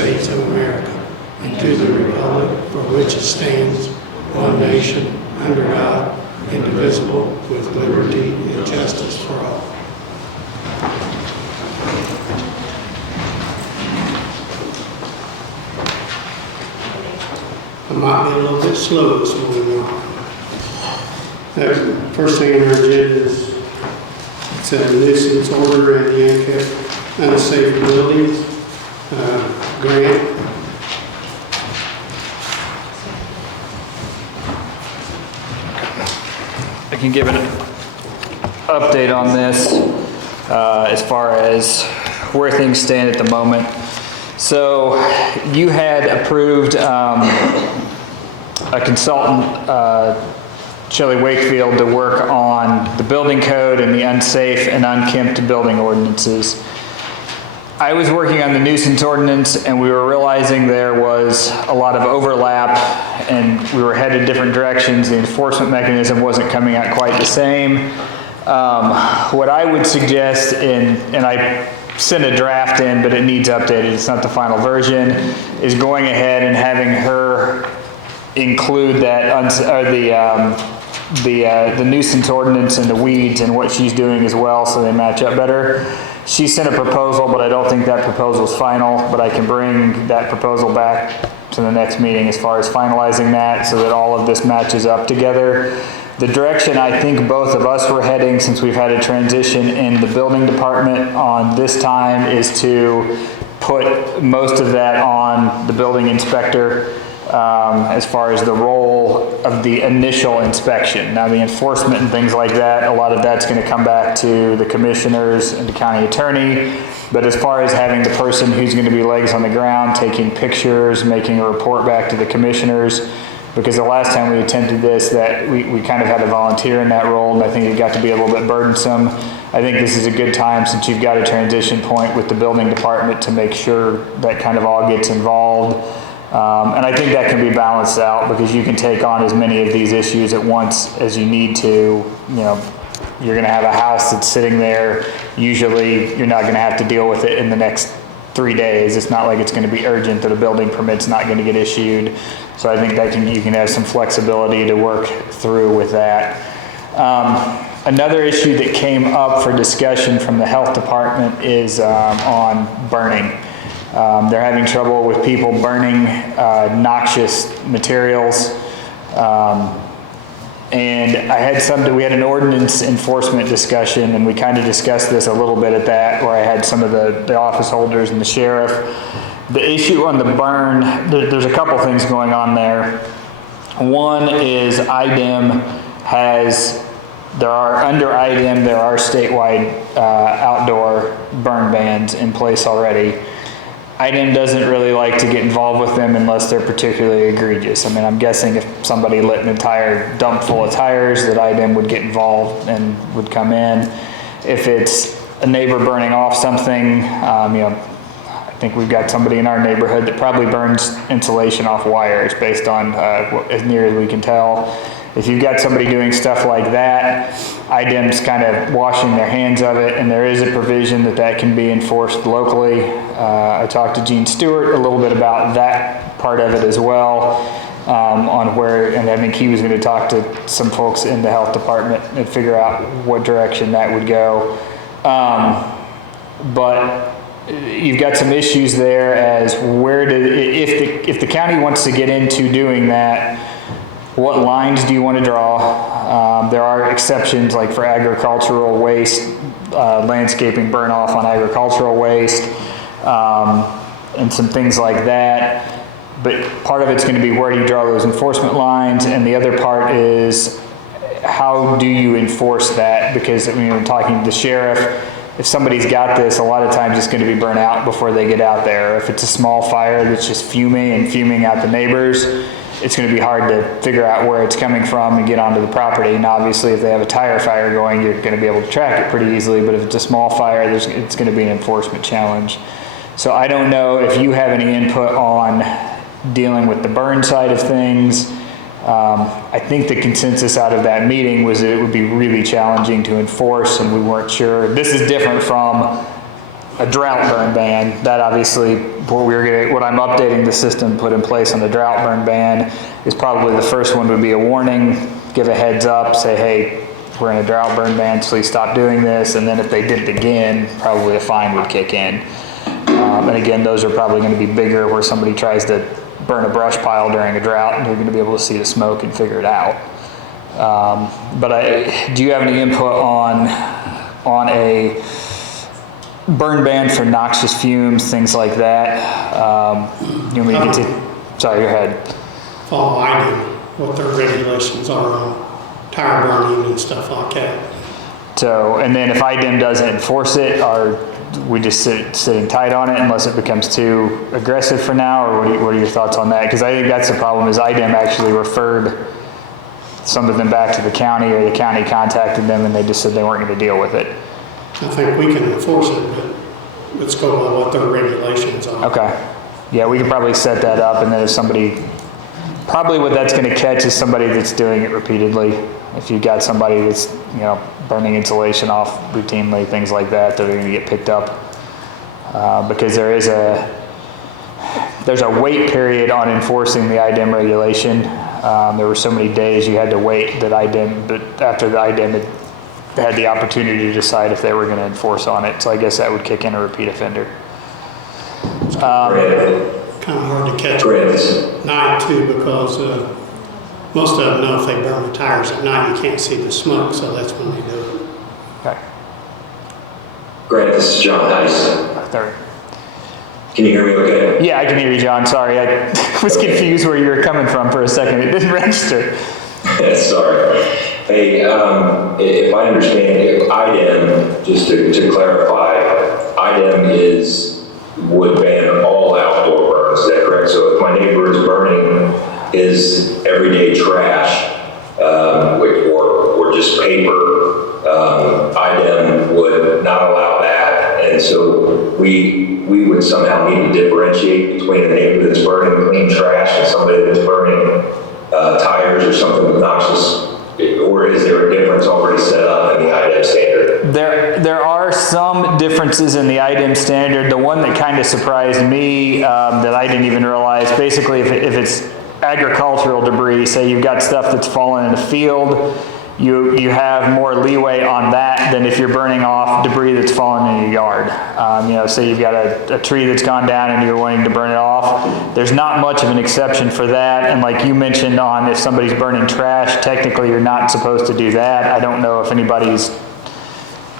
States of America and to the republic for which it stands, one nation, under God, indivisible, with liberty and justice for all. I might be a little bit slow this morning. The first thing on our agenda is it's a nuisance order at the Unsafe Buildings. Grant. I can give an update on this as far as where things stand at the moment. So you had approved a consultant, Shelley Wakefield, to work on the building code and the unsafe and unkempt building ordinances. I was working on the nuisance ordinance, and we were realizing there was a lot of overlap and we were headed different directions. The enforcement mechanism wasn't coming out quite the same. What I would suggest, and I sent a draft in, but it needs updated, it's not the final version, is going ahead and having her include that, the nuisance ordinance and the weeds and what she's doing as well, so they match up better. She sent a proposal, but I don't think that proposal is final, but I can bring that proposal back to the next meeting as far as finalizing that so that all of this matches up together. The direction I think both of us were heading, since we've had a transition in the building department on this time, is to put most of that on the building inspector as far as the role of the initial inspection. Now, the enforcement and things like that, a lot of that's going to come back to the commissioners and the county attorney. But as far as having the person who's going to be legs on the ground, taking pictures, making a report back to the commissioners, because the last time we attempted this, that we kind of had a volunteer in that role, and I think it got to be a little bit burdensome. I think this is a good time, since you've got a transition point with the building department, to make sure that kind of all gets involved. And I think that can be balanced out, because you can take on as many of these issues at once as you need to. You know, you're going to have a house that's sitting there. Usually you're not going to have to deal with it in the next 3 days. It's not like it's going to be urgent that a building permit's not going to get issued. So I think that you can have some flexibility to work through with that. Another issue that came up for discussion from the health department is on burning. They're having trouble with people burning noxious materials. And we had an ordinance enforcement discussion, and we kind of discussed this a little bit at that, where I had some of the office holders and the sheriff. The issue on the burn, there's a couple things going on there. One is IDEM under IDEM, there are statewide outdoor burn bans in place already. IDEM doesn't really like to get involved with them unless they're particularly egregious. I mean, I'm guessing if somebody lit an entire dump full of tires, that IDEM would get involved and would come in. If it's a neighbor burning off something, I think we've got somebody in our neighborhood that probably burns insulation off wires, based on as near as we can tell. If you've got somebody doing stuff like that, IDEM's kind of washing their hands of it, and there is a provision that can be enforced locally. I talked to Gene Stewart a little bit about that part of it as well, and I think he was going to talk to some folks in the health department and figure out what direction that would go. But you've got some issues there as if the county wants to get into doing that, what lines do you want to draw? There are exceptions, like for agricultural waste, landscaping burn off on agricultural waste, and some things like that. But part of it's going to be, where do you draw those enforcement lines? And the other part is, how do you enforce that? Because we're talking to the sheriff. If somebody's got this, a lot of times it's going to be burnt out before they get out there. If it's a small fire that's just fuming out the neighbors, it's going to be hard to figure out where it's coming from and get onto the property. And obviously, if they have a tire fire going, you're going to be able to track it pretty easily. But if it's a small fire, it's going to be an enforcement challenge. So I don't know if you have any input on dealing with the burn side of things. I think the consensus out of that meeting was that it would be really challenging to enforce, and we weren't sure. This is different from a drought burn ban. That obviously, what I'm updating the system, put in place on the drought burn ban is probably the first one would be a warning, give a heads up, say, hey, we're in a drought burn ban, please stop doing this. And then if they did it again, probably a fine would kick in. And again, those are probably going to be bigger where somebody tries to burn a brush pile during a drought and you're going to be able to see the smoke and figure it out. Do you have any input on a burn ban for noxious fumes, things like that? You want me to continue? Sorry, go ahead. Follow IDEM, what their regulations are on tire burning and stuff like that. So, and then if IDEM doesn't enforce it, are we just sitting tight on it unless it becomes too aggressive for now, or what are your thoughts on that? Because I think that's the problem, is IDEM actually referred some of them back to the county, or the county contacted them and they just said they weren't going to deal with it. I think we can enforce it, but let's go by what their regulations are. Okay. Yeah, we could probably set that up, and then if somebody, probably what that's going to catch is somebody that's doing it repeatedly. If you've got somebody that's, burning insulation off routinely, things like that, they're going to get picked up. Because there's a wait period on enforcing the IDEM regulation. There were so many days you had to wait that but after the IDEM had the opportunity to decide if they were going to enforce on it. So I guess that would kick in a repeat offender. Kind of hard to catch at night too, because most of them know if they burn the tires at night, you can't see the smoke, so that's when they do it. Okay. Grant, this is John Dice. There. Can you hear me okay? Yeah, I can hear you, John. Sorry, I was confused where you were coming from for a second. It didn't register. Sorry. Hey, if I understand, IDEM, just to clarify, IDEM would ban all outdoor burns, is that correct? So if my neighbor is burning his everyday trash, or just paper, IDEM would not allow that. And so we would somehow need to differentiate between a neighbor that's burning clean trash and somebody that's burning tires or something with noxious, or is there a difference already set up in the IDEM standard? There are some differences in the IDEM standard. The one that kind of surprised me that I didn't even realize, basically if it's agricultural debris, say you've got stuff that's fallen in a field, you have more leeway on that than if you're burning off debris that's fallen in your yard. Say you've got a tree that's gone down and you're wanting to burn it off. There's not much of an exception for that. And like you mentioned on if somebody's burning trash, technically you're not supposed to do that. I don't know if anybody's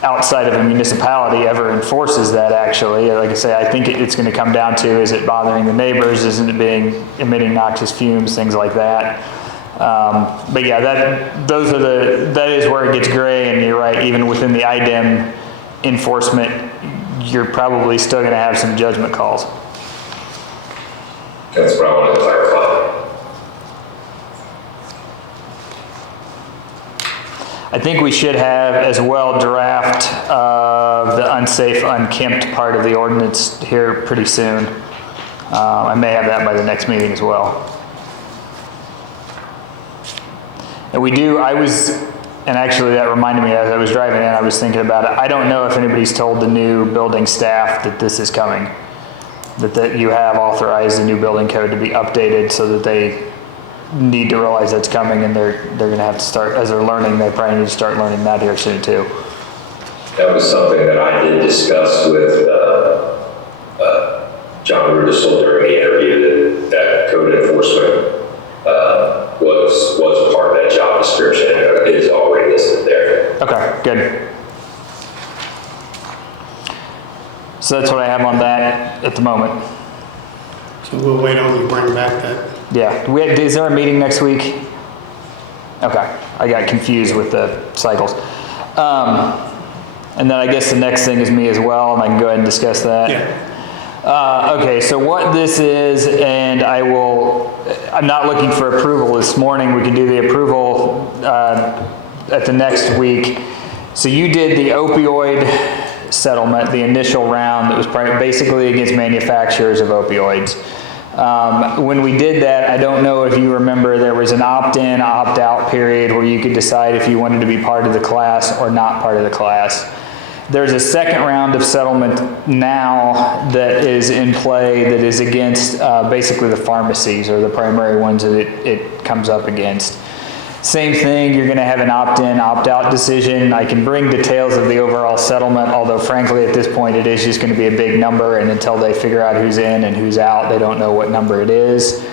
outside of a municipality ever enforces that actually. Like I say, I think it's going to come down to, is it bothering the neighbors? Isn't it emitting noxious fumes, things like that. But yeah, that is where it gets gray, and you're right, even within the IDEM enforcement, you're probably still going to have some judgment calls. That's what I wanted to clarify. I think we should have as well draft of the unsafe-unkempt part of the ordinance here pretty soon. I may have that by the next meeting as well. And and actually that reminded me, as I was driving in, I was thinking about it. I don't know if anybody's told the new building staff that this is coming, that you have authorized the new building code to be updated so that they need to realize that's coming, and they're going to have to start, as they're learning, they probably need to start learning that here soon too. That was something that I did discuss with John Rudisell during the interview, that code enforcement was part of that job description. It is already listed there. Okay, good. So that's what I have on that at the moment. So we'll wait on you to bring back that. Yeah. Is there a meeting next week? Okay. I got confused with the cycles. And then I guess the next thing is me as well, and I can go ahead and discuss that. Yeah. Okay, so what this is, and I'm not looking for approval this morning. We can do the approval at the next week. So you did the opioid settlement, the initial round that was basically against manufacturers of opioids. When we did that, I don't know if you remember, there was an opt-in, opt-out period where you could decide if you wanted to be part of the class or not part of the class. There's a second round of settlement now that is in play that is against basically the pharmacies or the primary ones that it comes up against. Same thing, you're gonna have an opt-in, opt-out decision. I can bring details of the overall settlement, although frankly at this point it is just gonna be a big number, and until they figure out who's in and who's out, they don't know what number it is.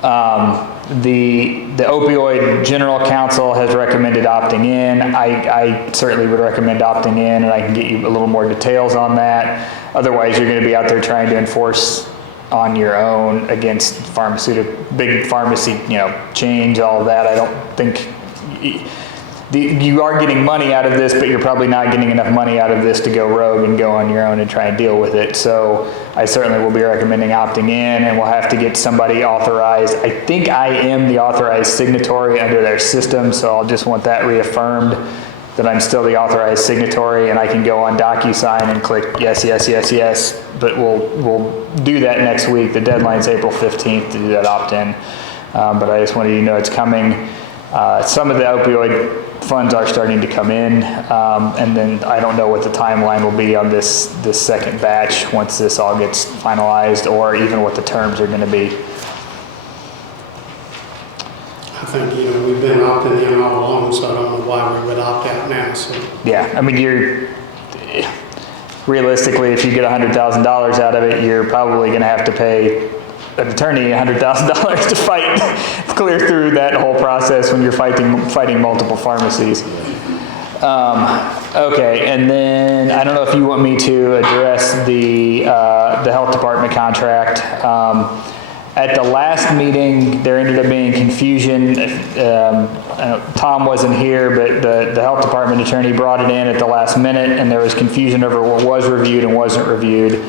The opioid general counsel has recommended opting in. I certainly would recommend opting in, and I can get you a little more details on that. Otherwise, you're going to be out there trying to enforce on your own against big pharmacy, chains, all of that. I don't think you are getting money out of this, but you're probably not getting enough money out of this to go rogue and go on your own and try and deal with it. So I certainly will be recommending opting in, and we'll have to get somebody authorized. I think I am the authorized signatory under their system, so I'll just want that reaffirmed that I'm still the authorized signatory, and I can go on DocuSign and click yes, yes, yes, yes. But we'll do that next week. The deadline's April 15th to do that opt-in. But I just wanted you to know it's coming. Some of the opioid funds are starting to come in, and then I don't know what the timeline will be on this second batch once this all gets finalized, or even what the terms are going to be. I think, we've been opting in all along, so I don't know why we would opt out now, so. Yeah, I mean, realistically, if you get $100,000 out of it, you're probably going to have to pay an attorney $100,000 to fight, clear through that whole process when you're fighting multiple pharmacies. Okay, and then I don't know if you want me to address the health department contract. At the last meeting, there ended up being confusion. Tom wasn't here, but the health department attorney brought it in at the last minute, and there was confusion over what was reviewed and wasn't reviewed.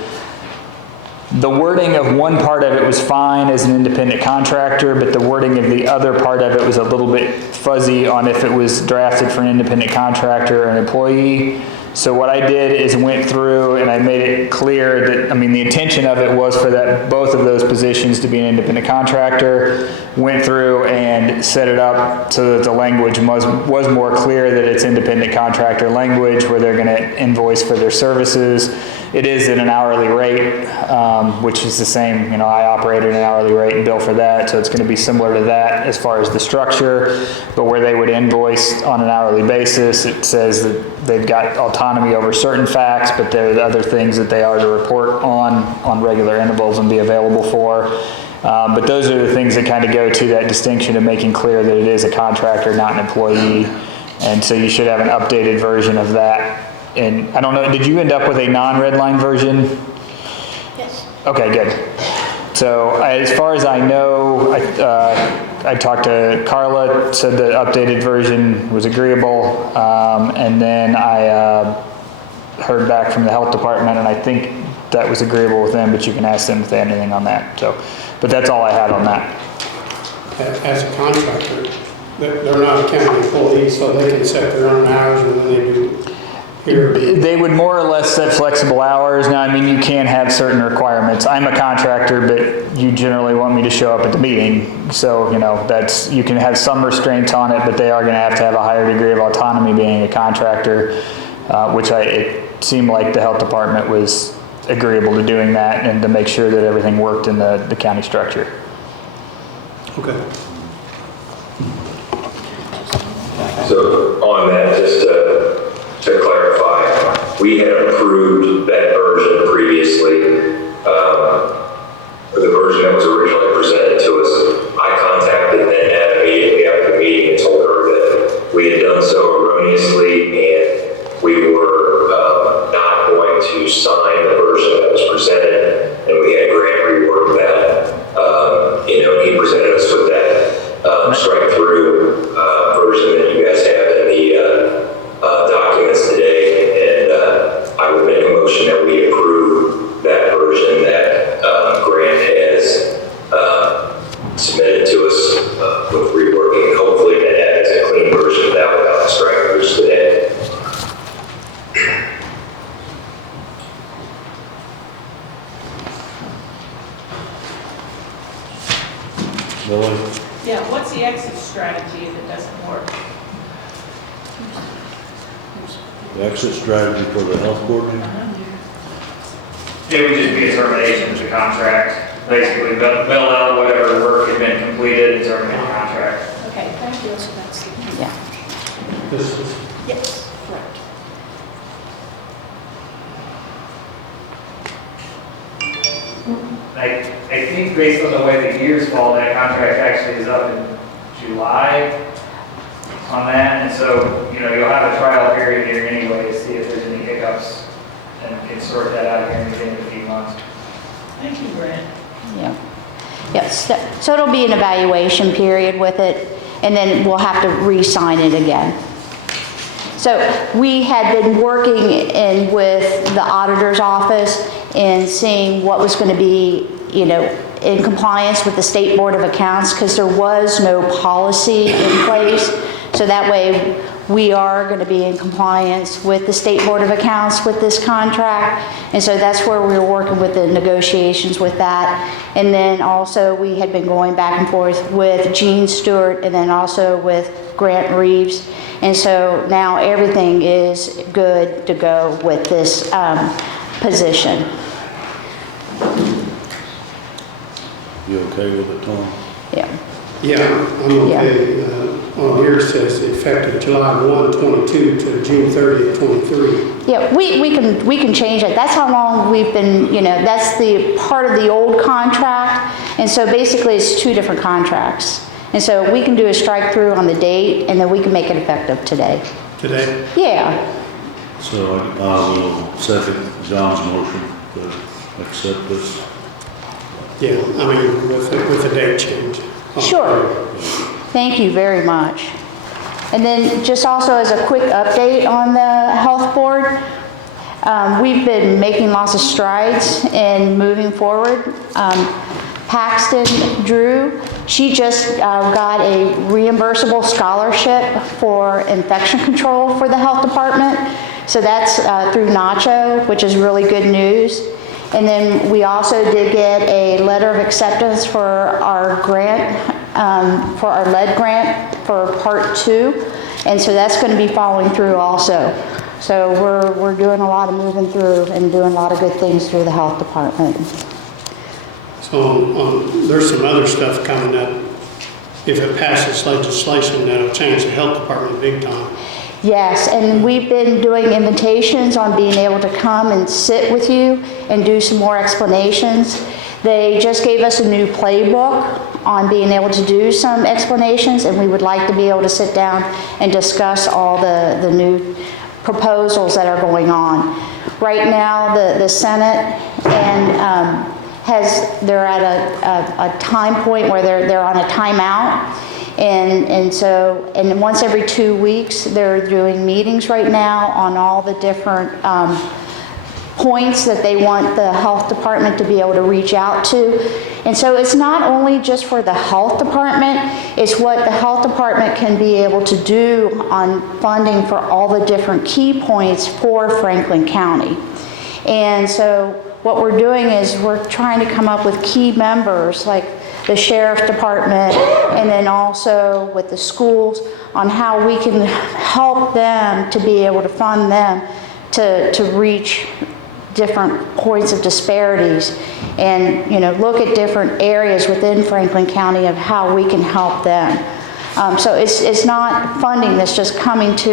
The wording of one part of it was fine as an independent contractor, but the wording of the other part of it was a little bit fuzzy on if it was drafted for an independent contractor or an employee. So what I did is went through and I made it clear that, the intention of it was for both of those positions to be an independent contractor. Went through and set it up so that the language was more clear that it's independent contractor language where they're going to invoice for their services. It is at an hourly rate, which is the same, I operate at an hourly rate and bill for that, so it's going to be similar to that as far as the structure, but where they would invoice on an hourly basis, it says that they've got autonomy over certain facts, but there are other things that they are to report on regular intervals and be available for. But those are the things that kind of go to that distinction of making clear that it is a contractor, not an employee, and so you should have an updated version of that. And I don't know, did you end up with a non-red line version? Yes. Okay, good. So as far as I know, I talked to Carla, said the updated version was agreeable, and then I heard back from the health department, and I think that was agreeable with them, but you can ask them if they had anything on that. So, but that's all I had on that. As a contractor, they're not a county employee, so they can set their own hours, and when they do here. They would more or less set flexible hours. Now, you can have certain requirements. I'm a contractor, but you generally want me to show up at the meeting. So, you can have some restraints on it, but they are going to have a higher degree of autonomy being a contractor, which it seemed like the health department was agreeable to doing that and to make sure that everything worked in the county structure. Okay. So on that, just to clarify, we had approved that version previously, the version that was originally presented to us. I contacted Annette immediately after the meeting and told her that we had done so erroneously and we were not going to sign the version that was presented, and we had Grant rework that. He presented us with that strike-through version that you guys have in the documents today, and I would make a motion that we approve that version that Grant has submitted to us with reworking. Hopefully that has a clean version of that without the strike-throughs today. Yeah, what's the exit strategy if it doesn't work? the exit strategy for the health board? It would just be a termination of the contract, basically bail out whatever work had been completed and terminate the contract. Okay, thank you. So that's the. Yeah. This is, Yes, correct. I think based on the way the years fall, that contract actually is up in July on that, and so, you know, you'll have a trial period here anyway to see if there's any hiccups and can sort that out here in a few months. Thank you, Grant. Yeah. Yes, so it'll be an evaluation period with it, and then we'll have to re-sign it again. So we had been working in with the auditor's office and seeing what was going to be, you know, in compliance with the State Board of Accounts, because there was no policy in place. So that way we are going to be in compliance with the State Board of Accounts with this contract. And so that's where we were working with the negotiations with that. And then also we had been going back and forth with Gene Stewart and then also with Grant Reeves. And so now everything is good to go with this position. You okay with it, Tom? Yeah. yeah, I'm okay. On here it says effective July 1, 22 to June 30, 23. Yeah, we can change it. That's how long we've been, you know, that's the part of the old contract. And so basically it's two different contracts. And so we can do a strike through on the date and then we can make it effective today. Today? Yeah. So I will second John's motion to accept this. Yeah, I mean, with the date change. Sure. Thank you very much. And then just also as a quick update on the health board, we've been making lots of strides in moving forward. Paxton Drew, she just got a reimbursable scholarship for infection control for the health department. So that's through NACHO, which is really good news. And then we also did get a letter of acceptance for our grant, for our lead grant for part 2. And so that's going to be following through also. So we're doing a lot of moving through and doing a lot of good things through the health department. So there's some other stuff coming up. If it passes legislation, that'll change the health department big time. Yes, and we've been doing invitations on being able to come and sit with you and do some more explanations. They just gave us a new playbook on being able to do some explanations, and we would like to be able to sit down and discuss all the new proposals that are going on. Right now, the Senate and they're at a time point where they're on a timeout. And once every 2 weeks, they're doing meetings right now on all the different points that they want the health department to be able to reach out to. And so it's not only just for the health department, it's what the health department can be able to do on funding for all the different key points for Franklin County. And so what we're doing is we're trying to come up with key members like the sheriff's department and then also with the schools on how we can help them to be able to fund them to reach different points of disparities and, you know, look at different areas within Franklin County of how we can help them. So it's not funding that's just coming to,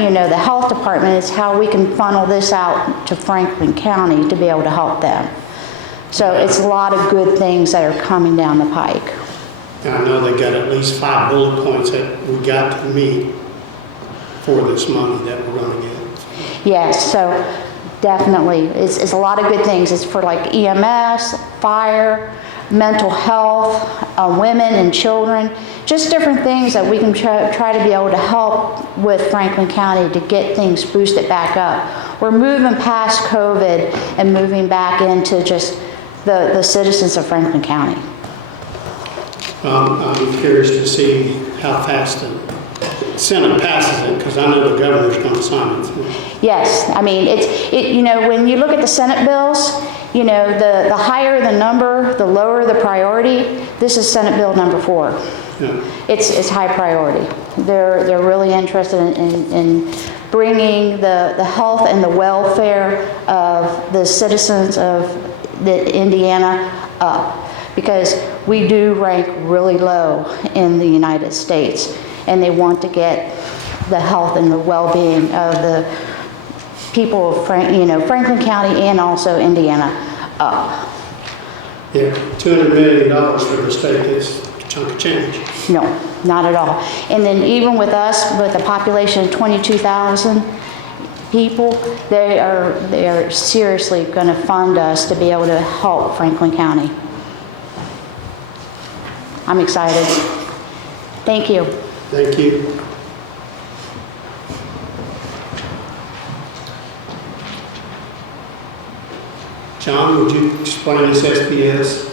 you know, the health department. It's how we can funnel this out to Franklin County to be able to help them. So it's a lot of good things that are coming down the pike. And I know they got at least 5 bullet points that we got to meet for this money that we're going to get. Yes, so definitely. It's a lot of good things. It's for like EMS, fire, mental health, women and children, just different things that we can try to be able to help with Franklin County to get things boosted back up. We're moving past COVID and moving back into just the citizens of Franklin County. I'm curious to see how fast the Senate passes it, because I know the governor's going to sign it. Yes, I mean, you know, when you look at the Senate bills, you know, the higher the number, the lower the priority. This is Senate Bill number 4. Yeah. It's high priority. They're really interested in bringing the health and the welfare of the citizens of Indiana up, because we do rank really low in the United States, and they want to get the health and the well-being of the people of Franklin County and also Indiana up. Yeah, $200 million for the state is a chunk of change. No, not at all. And then even with us, with a population of 22,000 people, they are seriously going to fund us to be able to help Franklin County. I'm excited. Thank you. Thank you. John, would you explain this SPS?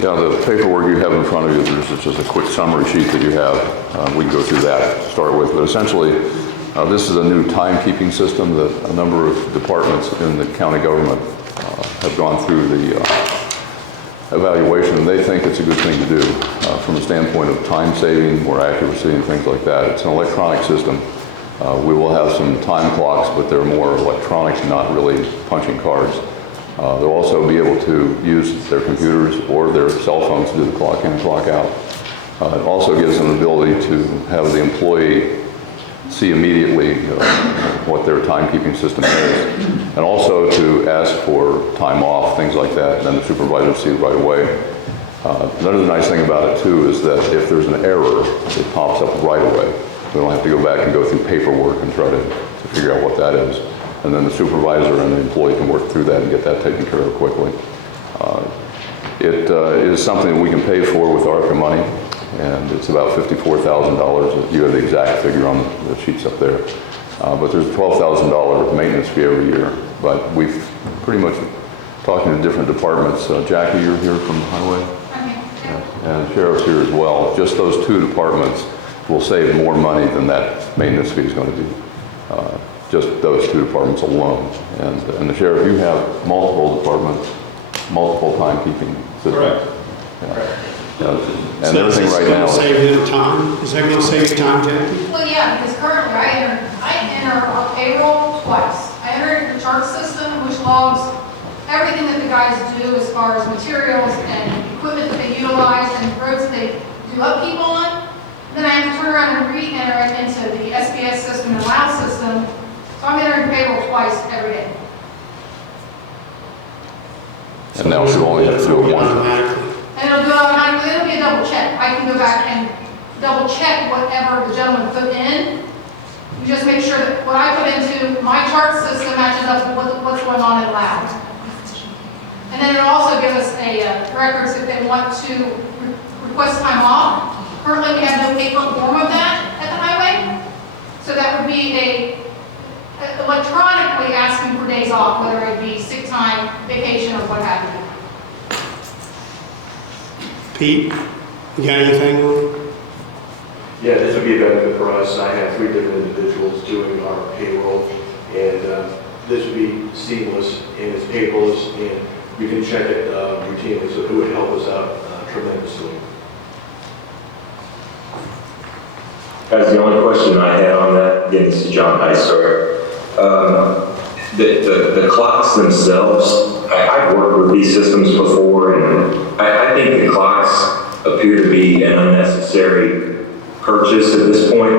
Yeah, the paperwork you have in front of you, there's just a quick summary sheet that you have. We can go through that to start with. But essentially, this is a new timekeeping system that a number of departments in the county government have gone through the evaluation, and they think it's a good thing to do from a standpoint of time saving, more accuracy, and things like that. It's an electronic system. We will have some time clocks, but they're more electronics, not really punching cards. They'll also be able to use their computers or their cell phones to do the clock in and clock out. It also gives them the ability to have the employee see immediately what their timekeeping system is, and also to ask for time off, things like that, and then the supervisor see it right away. Another nice thing about it too is that if there's an error, it pops up right away. We don't have to go back and go through paperwork and try to figure out what that is. And then the supervisor and the employee can work through that and get that taken care of quickly. It is something that we can pay for with ARPA money, and it's about $54,000. You have the exact figure on the sheets up there. But there's a $12,000 maintenance fee every year. But we've pretty much talking to different departments. Jackie, you're here from Highway? And the Sheriff's here as well. Just those two departments will save more money than that maintenance fee is going to do. Just those two departments alone. And the Sheriff, you have multiple departments, multiple timekeeping systems. Correct. Yeah. And So everything right now. Is this going to save them time? Is that going to save you time, Jackie? Well, yeah, because currently I enter our payroll twice. I enter it in the chart system, which logs everything that the guys do as far as materials and equipment that they utilize and roads that they do upkeep on. Then I have to turn around and re-enter it into the SPS system and LAO system. So I'm entering payroll twice every day. And now she'll only have to do it once. Automatically. And it'll do it automatically. It'll be a double check. I can go back and double check whatever the gentleman put in. You just make sure that what I put into my chart system matches up with what's going on in LAO. And then it'll also give us a records if they want to request time off. Currently, we have no paper form of that at the highway. So that would be electronically asking for days off, whether it be sick time, vacation, or what have you. Pete, you got anything on it? Yeah, this would be a benefit for us. I have 3 different individuals doing our payroll, and this would be seamless and it's paperless, and we can check it routinely, so it would help us out tremendously. Guys, the only question I had on that, again, this is John Heister. The clocks themselves, I've worked with these systems before, and I think the clocks appear to be an unnecessary purchase at this point.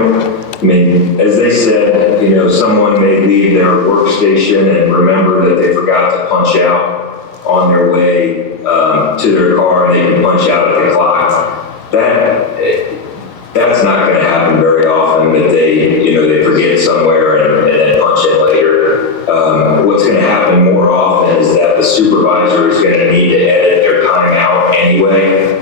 I mean, as they said, someone may leave their workstation and remember that they forgot to punch out on their way to their car, and they can punch out at the clock. That's not going to happen very often, that they forget somewhere and then punch in later. What's going to happen more often is that the supervisor is going to need to edit their time out anyway.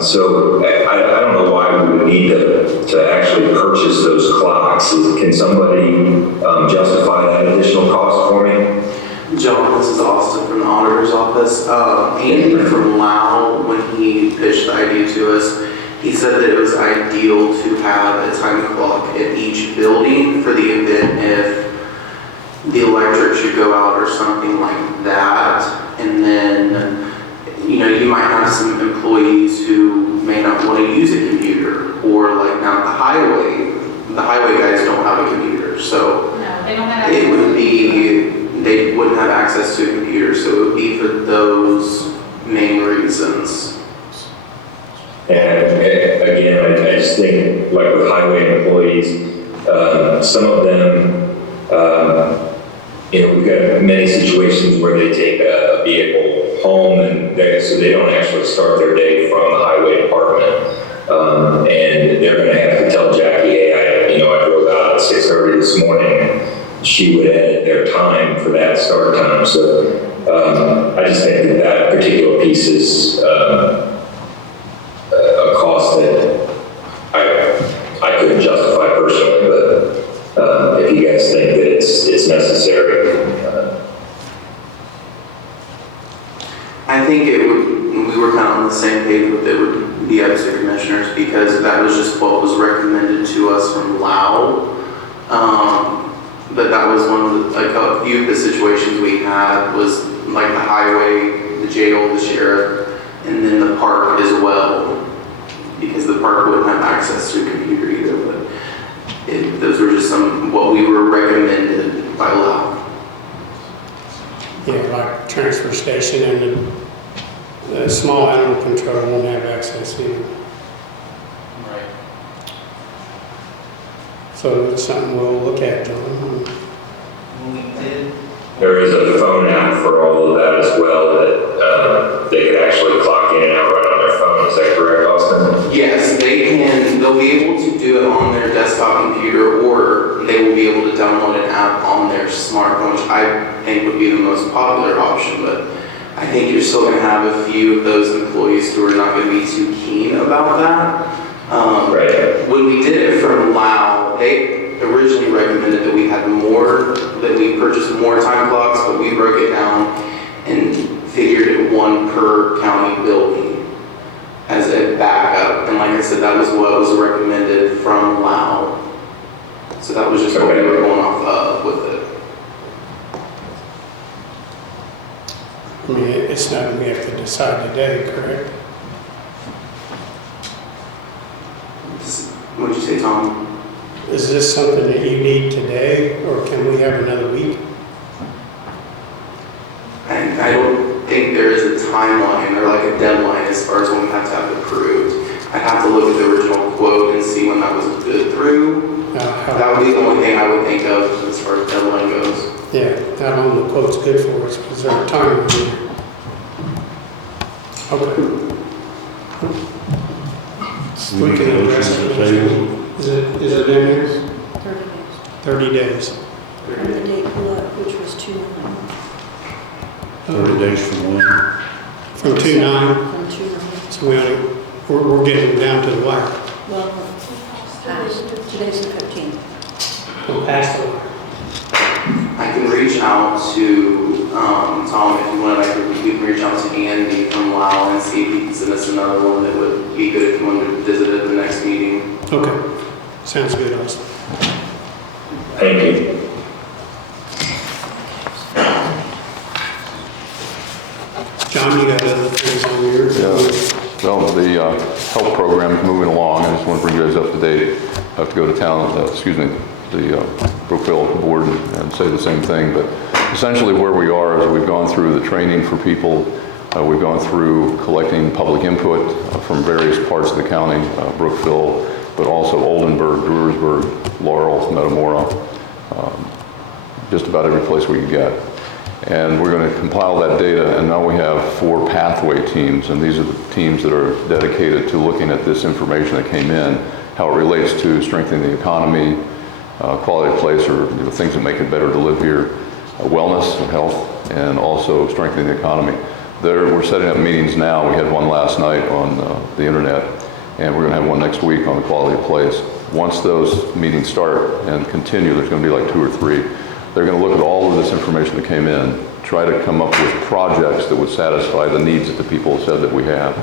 So I don't know why we would need to actually purchase those clocks. Can somebody justify that additional cost for me? John, this is Austin from the auditor's office. Andy from LAO, when he pitched the idea to us, he said that it was ideal to have a time clock at each building for the event if the electric should go out or something like that. And then, you might have some employees who may not want to use a computer, or like down the highway guys don't have a computer, so No, they don't have. it would be, they wouldn't have access to a computer, so it would be for those main reasons. And again, I just think, like with highway employees, some of them, we've got many situations where they take a vehicle home, and so they don't actually start their day from the highway department. And they're going to have to tell Jackie, hey, I drove out at 6:30 this morning. She would edit their time for that start time. So I just think that particular piece is a cost that I couldn't justify personally, but if you guys think that it's necessary. I think we were kind of on the same page with it would be up to commissioners, because that was just what was recommended to us from LAO. But that was one of a few of the situations we had was like the highway, the jail, the sheriff, and then the park as well, because the park wouldn't have access to a computer either. But those were just what we were recommended by LAO. Yeah, like transfer station and the small animal control won't have access either. Right. So it's something we'll look at, John. There is a phone app for all of that as well that they could actually clock in and out right on their phone. Is that correct, Austin? Yes, they'll be able to do it on their desktop computer, or they will be able to download an app on their smartphone, which I think would be the most popular option. But I think you're still going to have a few of those employees who are not going to be too keen about that. Right. When we did it from LAO, they originally recommended that we purchase more time clocks, but we broke it down and figured it one per county building as a backup. And like I said, that was what was recommended from LAO. So that was just what we were going off of with it. I mean, it's nothing we have to decide today, correct? What'd you say, Tom? Is this something that you need today, or can we have another week? And I don't think there is a timeline or like a deadline as far as when we have to have it approved. I'd have to look at the original quote and see when that was good through. That would be the only thing I would think of as far as deadline goes. Yeah, how long the quote's good for us, is there a time in there? Okay. We We can can address motion to it. table. Is it in there? 30 days. 30 days. And the date below, which was 2/9. 30 days from when? From 2/9, From 2/9. so we're getting down to the wire. Well, past, today's the 15th. We're past the wire. I can reach out to Tom if you want. We can reach out to Andy from LAO and see if he can send us another one that would be good if you wanted to visit at the next meeting. Okay, sounds good, Austin. Thank you. John, you got other things on yours? Yeah. Well, the health program is moving along. I just want to bring you guys up to date. I have to go to town, the Brookville board and say the same thing. But essentially where we are is we've gone through the training for people. We've gone through collecting public input from various parts of the county, Brookville, but also Oldenburg, Brewersburg, Laurel, Metamora, just about every place we can get. And we're going to compile that data, and now we have 4 pathway teams, and these are the teams that are dedicated to looking at this information that came in, how it relates to strengthening the economy, quality of place, or things that make it better to live here, wellness and health, and also strengthening the economy. We're setting up meetings now. We had one last night on the internet, and we're going to have one next week on the quality of place. Once those meetings start and continue, there's going to be like 2 or 3. They're going to look at all of this information that came in, try to come up with projects that would satisfy the needs that the people said that we have,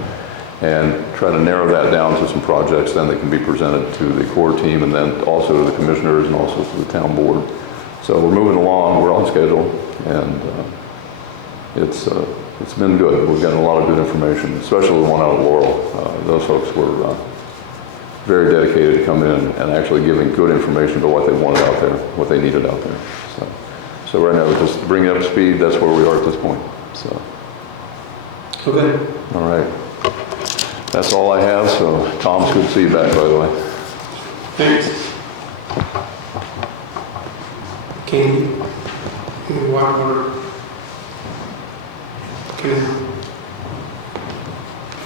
and try to narrow that down to some projects then that can be presented to the core team and then also to the commissioners and also to the town board. So we're moving along, we're on schedule, and it's been good. We've gotten a lot of good information, especially the one out of Laurel. those folks were very dedicated to coming in and actually giving good information about what they wanted out there, what they needed out there. So right now, just to bring it up to speed, that's where we are at this point. So. Okay. All right. That's all I have, so Tom, it's good to see you back, by the way. Thanks. Candy? Whitewater? Candy?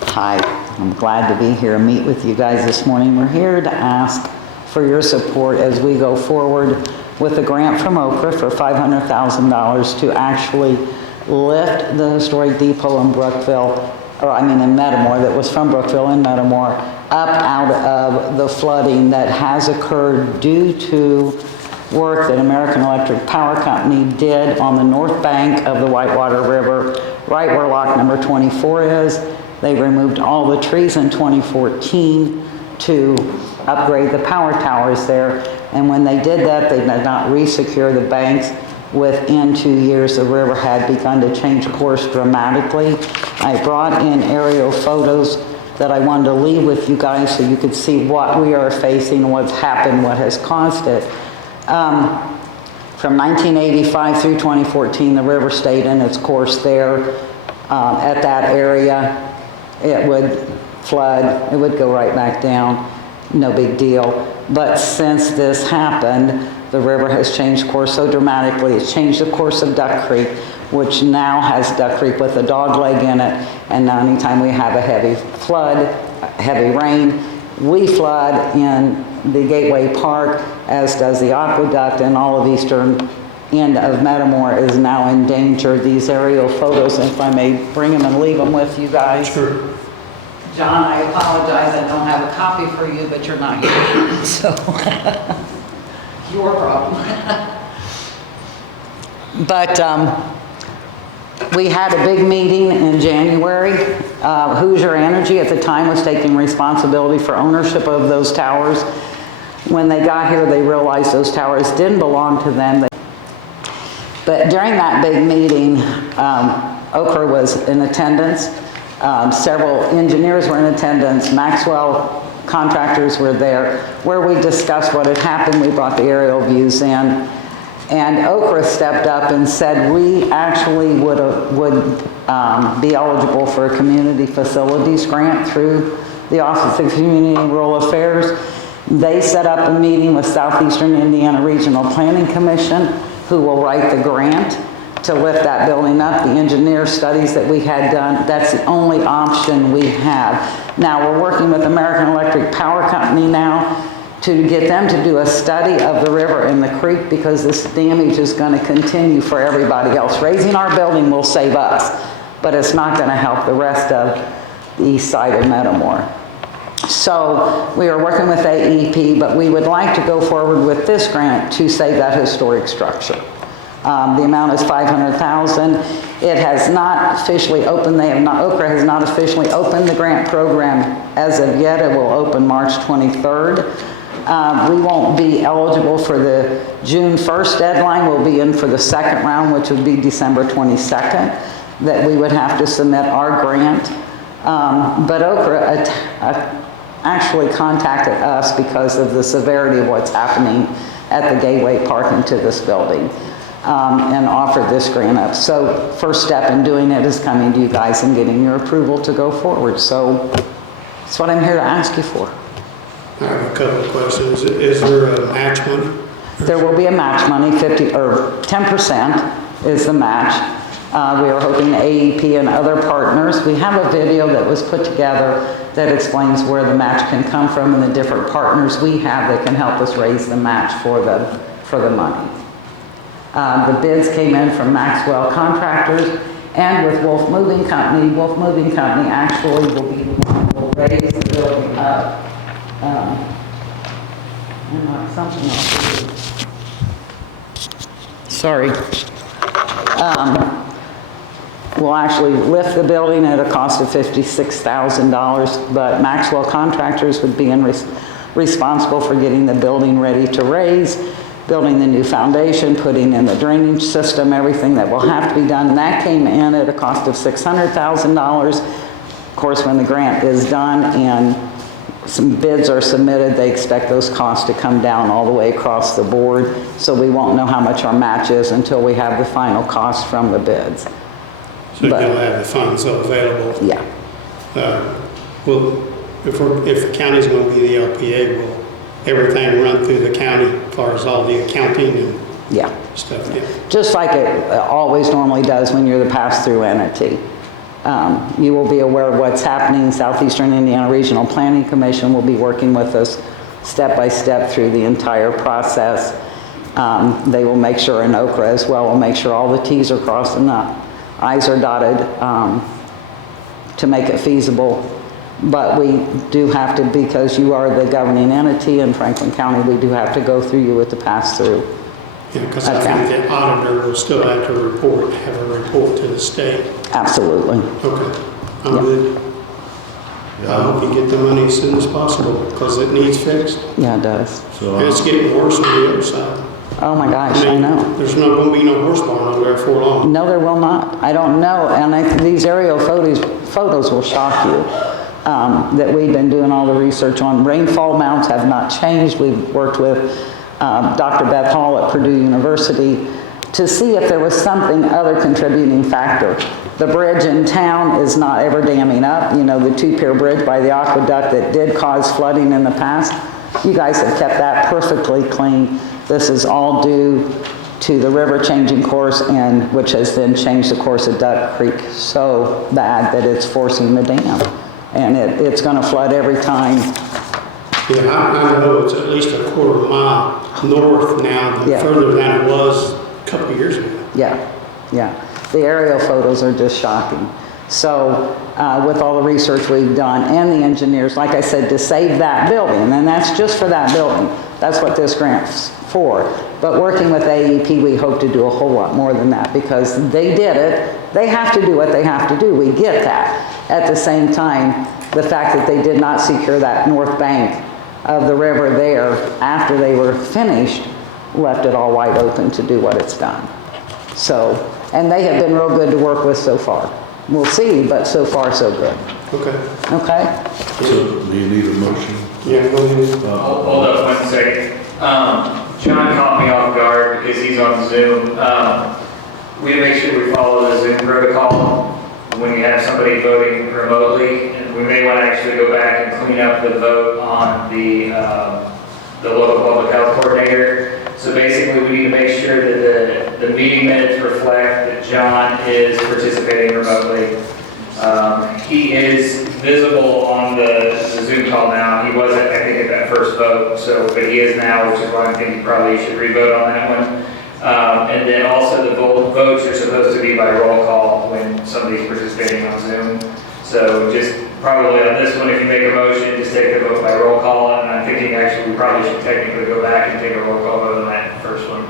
Hi, I'm glad to be here and meet with you guys this morning. We're here to ask for your support as we go forward with a grant from Okra for $500,000 to actually lift the historic depot in Brookville, in Metamore, that was from Brookville and Metamore, up out of the flooding that has occurred due to work that American Electric Power Company did on the north bank of the Whitewater River, right where lock number 24 is. They removed all the trees in 2014 to upgrade the power towers there. And when they did that, they did not re-secure the banks. Within 2 years, the river had begun to change course dramatically. I brought in aerial photos that I wanted to leave with you guys so you could see what we are facing, what's happened, what has caused it. From 1985 through 2014, the river stayed in its course there at that area. It would flood, it would go right back down, no big deal. But since this happened, the river has changed course so dramatically. It's changed the course of Duck Creek, which now has Duck Creek with a dog leg in it. And now anytime we have a heavy flood, heavy rain, we flood in the Gateway Park, as does the aqueduct, and all of eastern end of Metamore is now in danger. These aerial photos, if I may bring them and leave them with you guys. Sure. John, I apologize, I don't have a copy for you, but you're not here, so your problem. But we had a big meeting in January. Hoosier Energy at the time was taking responsibility for ownership of those towers. When they got here, they realized those towers didn't belong to them. But during that big meeting, Okra was in attendance. Several engineers were in attendance. Maxwell contractors were there, where we discussed what had happened. We brought the aerial views in. And Okra stepped up and said we actually would be eligible for a community facilities grant through the Office of Community and Rural Affairs. They set up a meeting with Southeastern Indiana Regional Planning Commission, who will write the grant to lift that building up. The engineer studies that we had done, that's the only option we have. Now we're working with American Electric Power Company now to get them to do a study of the river and the creek, because this damage is going to continue for everybody else. Raising our building will save us, but it's not going to help the rest of the east side of Metamore. So we are working with AEP, but we would like to go forward with this grant to save that historic structure. The amount is $500,000. It has not officially opened. Okra has not officially opened the grant program as of yet. It will open March 23rd. We won't be eligible for the June 1st deadline. We'll be in for the second round, which would be December 22nd, that we would have to submit our grant. But Okra actually contacted us because of the severity of what's happening at the Gateway Park into this building, and offered this grant up. So first step in doing it is coming to you guys and getting your approval to go forward. So that's what I'm here to ask you for. I have a couple of questions. Is there a match money? There will be a match money, 50 or 10% is the match. We are hoping AEP and other partners. We have a video that was put together that explains where the match can come from and the different partners we have that can help us raise the match for the money. The bids came in from Maxwell Contractors and with Wolf Moving Company. Wolf Moving Company actually will be the one who will raise the building up. Something else. Sorry. We'll actually lift the building at a cost of $56,000, but Maxwell Contractors would be responsible for getting the building ready to raise, building the new foundation, putting in the drainage system, everything that will have to be done. And that came in at a cost of $600,000. course, when the grant is done and some bids are submitted, they expect those costs to come down all the way across the board. So we won't know how much our match is until we have the final cost from the bids. So you'll have the funds available. Yeah. Well, if the county's going to be the LPA, will everything run through the county as far as all the accounting and Yeah. stuff? Yeah. Just like it always normally does when you're the pass-through entity. You will be aware of what's happening. Southeastern Indiana Regional Planning Commission will be working with us step by step through the entire process. They will make sure, and Okra as well, will make sure all the Ts are crossed and the Is are dotted to make it feasible. But we do have to, because you are the governing entity in Franklin County, we do have to go through you with the pass-through. Yeah, because I think the auditor will still have to have a report to the state. Absolutely. Okay, I'm good. I hope you get the money as soon as possible because it needs fixed. Yeah, it does. And it's getting worse on the other side. Oh my gosh, I know. There's not going to be no horse barn over there for long. No, there will not. I don't know. And these aerial photos will shock you. That we've been doing all the research on. Rainfall mounts have not changed. We've worked with Dr. Beth Hall at Purdue University to see if there was something other contributing factor. The bridge in town is not ever damming up. You know, the two-pier bridge by the aqueduct that did cause flooding in the past, you guys have kept that perfectly clean. This is all due to the river changing course, and which has then changed the course of Duck Creek so bad that it's forcing the dam. And it's going to flood every time. Yeah, I know it's at least a quarter mile north now, further than it was a couple of years ago. Yeah, yeah. The aerial photos are just shocking. So with all the research we've done and the engineers, like I said, to save that building, and that's just for that building. That's what this grant's for. But working with AEP, we hope to do a whole lot more than that because they did it. They have to do what they have to do. We get that. At the same time, the fact that they did not secure that north bank of the river there after they were finished left it all wide open to do what it's done. So, and they have been real good to work with so far. We'll see, but so far so good. Okay. Okay? So, do you need a motion? Yeah, go ahead. Hold up 1 second. John caught me off guard because he's on Zoom. We make sure we follow the Zoom protocol when you have somebody voting remotely, and we may want to actually go back and clean up the vote on the local public health coordinator. So basically, we need to make sure that the meeting minutes reflect that John is participating remotely. He is visible on the Zoom call now. He wasn't, I think, at that first vote, but he is now, which is why I think you probably should re-vote on that one. And then also the votes are supposed to be by roll call when somebody's participating on Zoom. So just probably on this one, if you make a motion, just take the vote by roll call. And I'm thinking actually we probably should technically go back and take a roll call vote on that first one.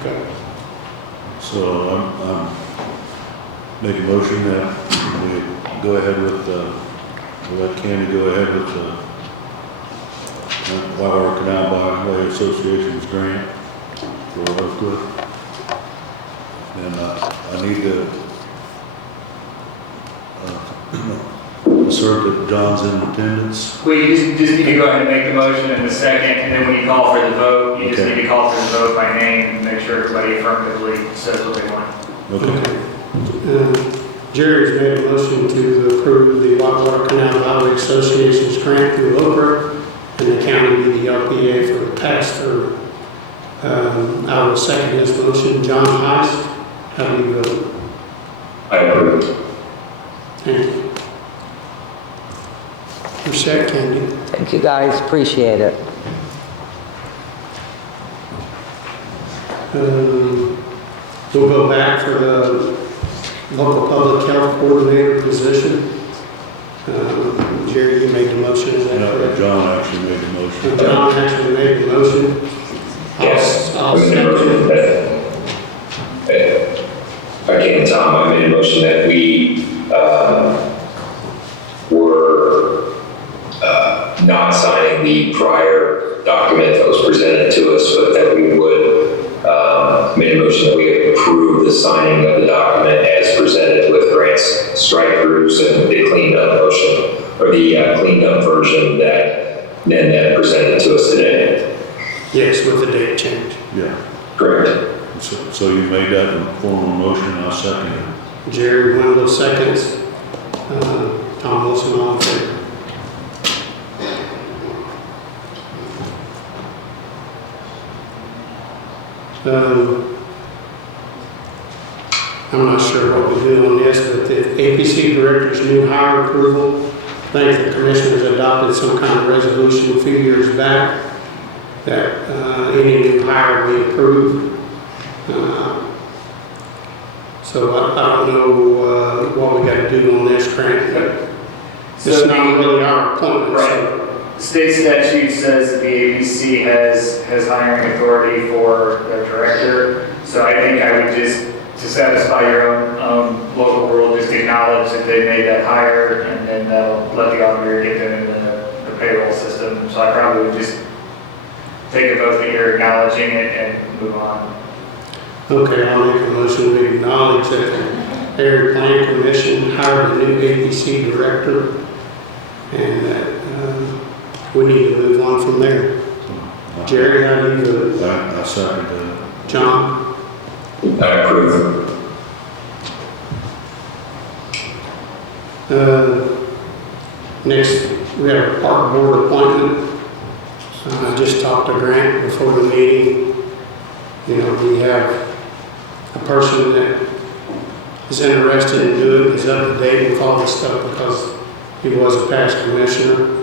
Okay. So I'm make a motion that we go ahead with, let Candy go ahead with Whitewater Canal Byway Association's grant for Oakwood. And I need to assert that John's in attendance. We just need to go ahead and make the motion in the second, and then when you call for the vote, you just need to call for the vote by name and make sure everybody affirmatively says what they want. Okay. Jerry's made a motion to approve the Whitewater Canal Highway Association's grant through Okra, and the county be the LPA for the pass-through. I will second his motion. John Heist, how do you vote? I approve. Thank you. You're set, Candy. Thank you guys, appreciate it. We'll go back for the local public health coordinator position. Jerry, you made the motion, is that correct? John actually made the motion. John actually made the motion. Yes. I'll second it. Again, Tom, I made a motion that we were not signing the prior document that was presented to us, but that we would made a motion that we approve the the signing of the document as presented with Grant's strike throughs and the cleaned up motion, or the cleaned up version that Nanette presented to us today. Yes, with the date change. Yeah. Correct. So you made that in formal motion, I'll second it. Jerry Wendell seconds. Tom Wilson, all in favor. I'm not sure what we do on this, but the APC director's new hire approval, I think the commissioners adopted some kind of resolution a few years back that any new hire we approve. So I don't know what we got to do on this, Grant, but it's not really our appointment. So. The state statute says that the APC has hiring authority for their director. So I think I would just, to satisfy your own local rule, just acknowledge that they made that hire, and then let the auditor get them in the payroll system. So I probably would just take a vote that you're acknowledging it and move on. Okay, I'll make a motion to acknowledge that the Area Plan Commission hired a new APC director, and that we need to move on from there. Jerry, how do you do it? I second that. John? I approve. Next, we have a park board appointment. I just talked to Grant before the meeting. You know, we have a person that is interested in doing it, is up to date with all this stuff because he was a past commissioner.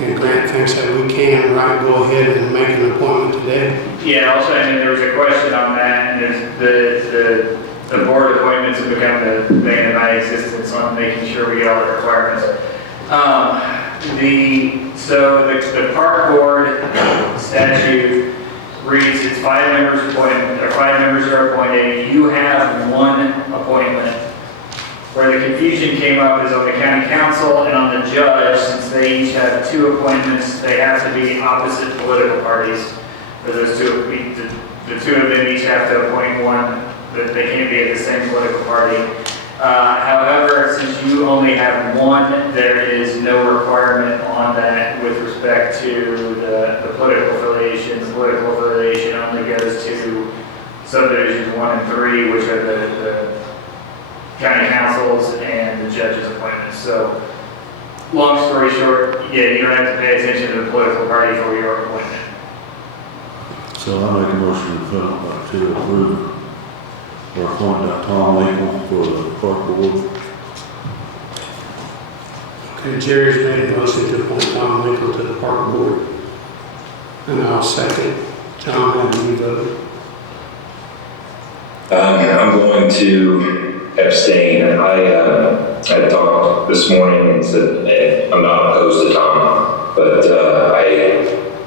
And Grant thinks that we can, go ahead and make an appointment today. Yeah, also, and there was a question on that, and there's the board appointments have become the bane of my existence on making sure we get all the requirements. The park board statute reads it's 5 members appointed, or 5 members are appointed. You have one appointment. Where the confusion came up is on the county council and on the judge, since they each have 2 appointments, they have to be opposite political parties. For those two, the 2 of them each have to appoint one, that they can't be at the same political party. However, since you only have one, there is no requirement on that with respect to the political affiliation. The political affiliation only goes to subdivisions 1 and 3, which are the county councils and the judges' appointments. So, long story short, yeah, you don't have to pay attention to the political party for your appointment. So I make a motion to approve or appoint Tom Lincoln for the park board. Okay, Jerry's made a motion to appoint Tom Lincoln to the park board. And I'll second. John, how do you vote? I'm going to abstain. I talked this morning and said I'm not opposed to Tom, but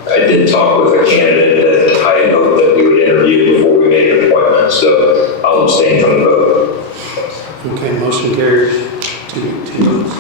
I did talk with a candidate that I hoped that we would interview before we made an appointment, so I'll abstain from the vote. Okay, motion carries 2 votes.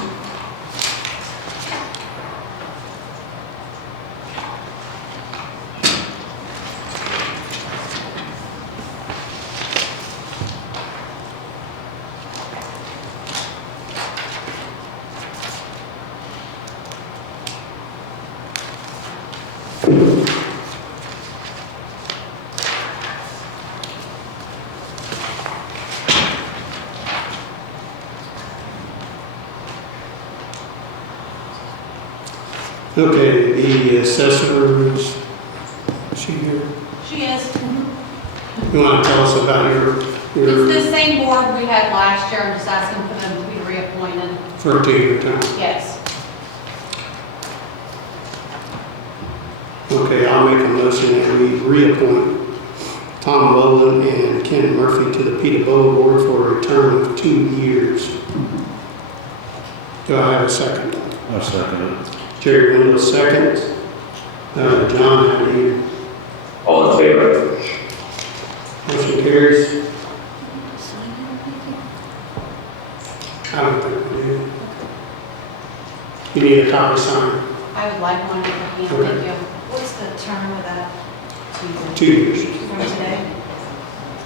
Okay, the assessor is she here? She is. You want to tell us about your It's the same board we had last year. I'm just asking for them to be reappointed. for a 2-year term? Yes. Okay, I'll make a motion that we reappoint Tom Boland and Ken Murphy to the Peterborough Board for a term of 2 years. Do I have a second? I second it. Jerry Wendell seconds. John, how do you? All in favor? Motion carries. I don't think we do. You need a copy signed. I would like one if I can. Thank you. What's the term of that? 2 years. From today?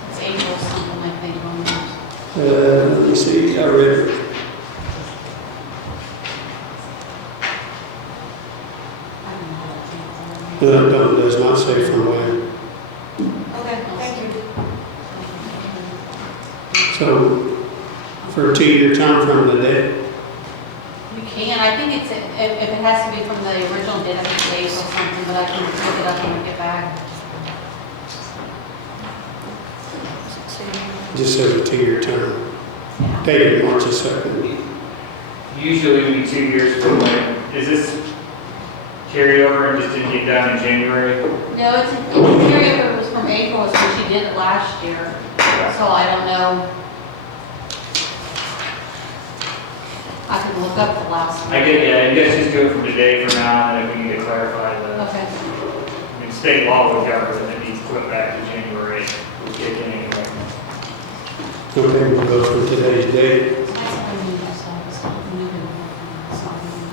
It's April something, I think, when Let me see, I read it. No, it does not say from when. Okay, thank you. So, for a 2-year term from the date? You can, I think it's, if it has to be from the original date of the date or something, but I can look it up and get back. Just says a 2-year term. Dated March the 2nd. Usually we do 2 years from when, is this carryover and just didn't get done in January? No, it's a carryover, it was from April, it's when she did it last year, so I don't know. I could look up the last one. I get, yeah, you guys just do it from today for now, and if we need to clarify the, Okay. I mean, state law would cover it, it needs to put back to January, we kick in anyway. Okay, we'll go from today's date. That's what I mean, that's all, it's not moving. It's not moving.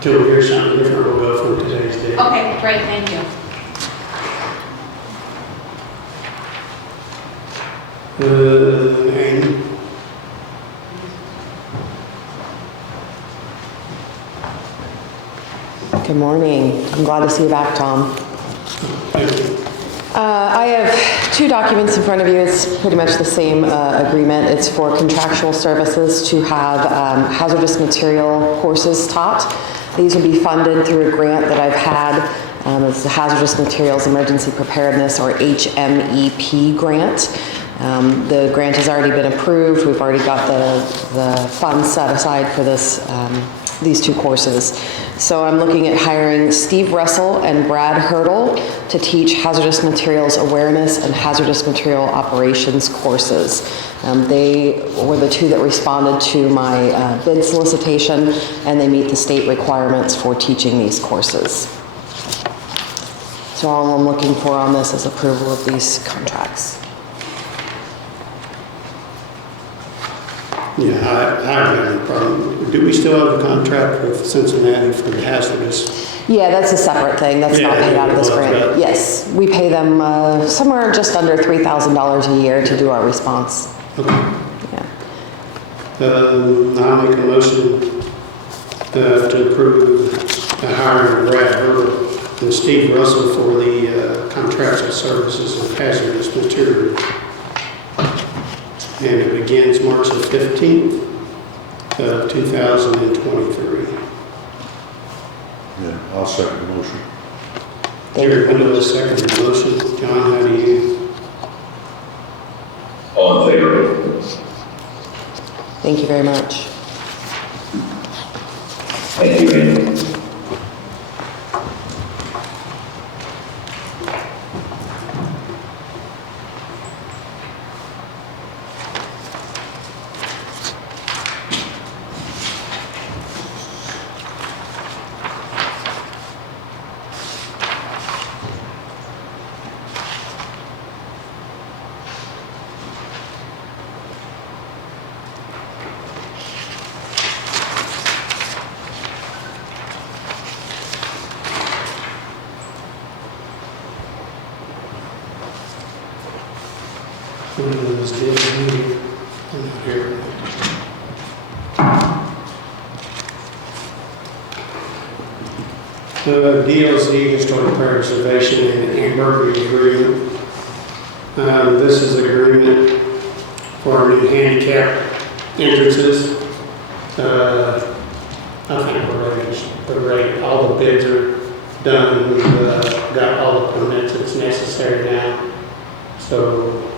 Till we hear something different, we'll go from today's date. Okay, great, thank you. Amy? Good morning. I'm glad to see you back, Tom. Thank you. I have 2 documents in front of you. It's pretty much the same agreement. It's for contractual services to have hazardous material courses taught. These will be funded through a grant that I've had. It's the Hazardous Materials Emergency Preparedness, or HMEP grant. The grant has already been approved. We've already got the funds set aside for these 2 courses. So I'm looking at hiring Steve Russell and Brad Hurdle to teach hazardous materials awareness and hazardous material operations courses. They were the 2 that responded to my bid solicitation, and they meet the state requirements for teaching these courses. So all I'm looking for on this is approval of these contracts. Yeah, I haven't had any problem. Do we still have a contract with Cincinnati for the hazardous? Yeah, that's a separate thing. That's not paid out of this grant. Yes, we pay them somewhere just under $3,000 a year to do our response. Okay. Yeah. I'll make a motion to approve the hiring of Brad Hurdle and Steve Russell for the contractual services of hazardous materials. And it begins March the 15th of 2023. Yeah, I'll second the motion. Jerry Window, second the motion. John, how do you? All in favor? Thank you very much. Thank you, Andy. DLC, Historic Preservation and Hamburger Agreement. This is an agreement for our new handicap entrances. I think we're ready. All the bids are done. We've got all the permits that's necessary now. So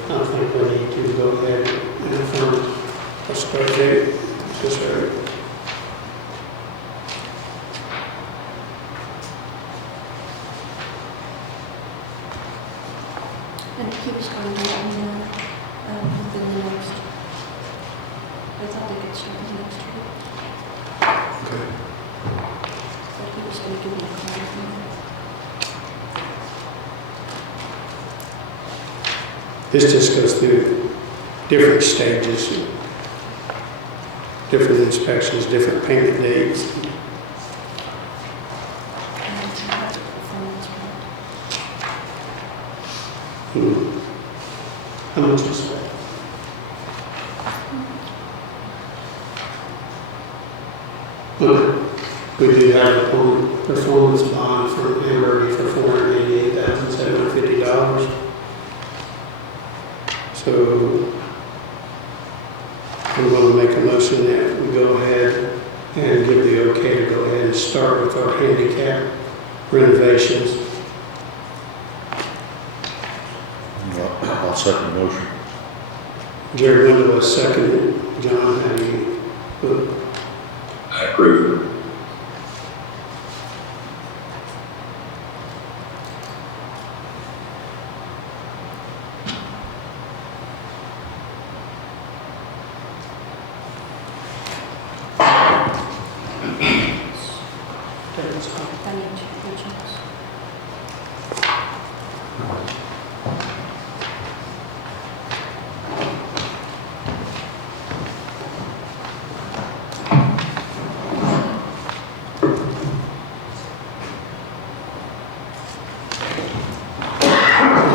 I think we need to go ahead and affirm a start date. And he was going to let me know within the next, I thought they could start the next week, Okay. but he was going to give me a call. This just goes through different stages, different inspections, different payment dates. How much is that? Okay. We do have a performance bond from Amberley for $488,750. So I'm going to make a motion that we go ahead and give the okay to go ahead and start with our handicap renovations. I'll second the motion. Jerry Wendell was seconded. John, how do you vote? I approve.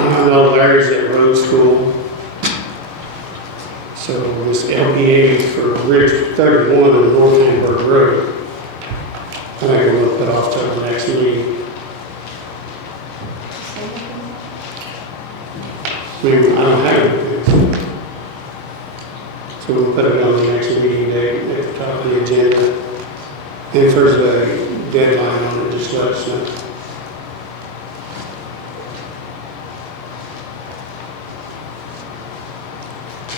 I know Larry's at road school. So this LPA for Bridge 31 on North Hamburg Road, I think we're going to put off till the next meeting. I mean, I don't have anything. So we'll put it on the next meeting date at the top of the agenda. And if there's a deadline on it, just let us know.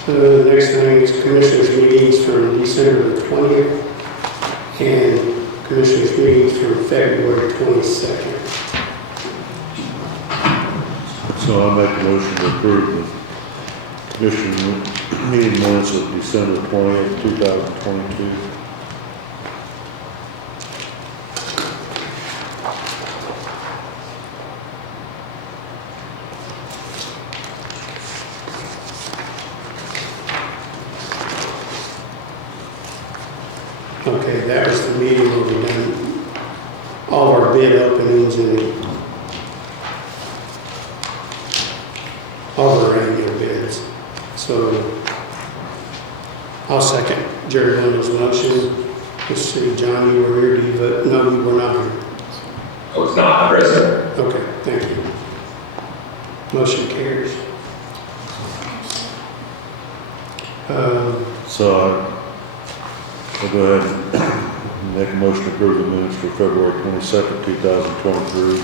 The next thing is commissioners meetings from December the 20th and commissioners meetings from February 22nd. So I'll make a motion to approve the commission meeting minutes of December 20th, 2022. Okay, that was the meeting where we done all of our bid openings and all of our annual bids. So I'll second Jerry Wendell's motion. Let's see, John, you were here, do you vote? No, you were not here. I was not present. Okay, thank you. Motion carries. So I'll go ahead and make a motion to approve the minutes for February 22nd, 2023.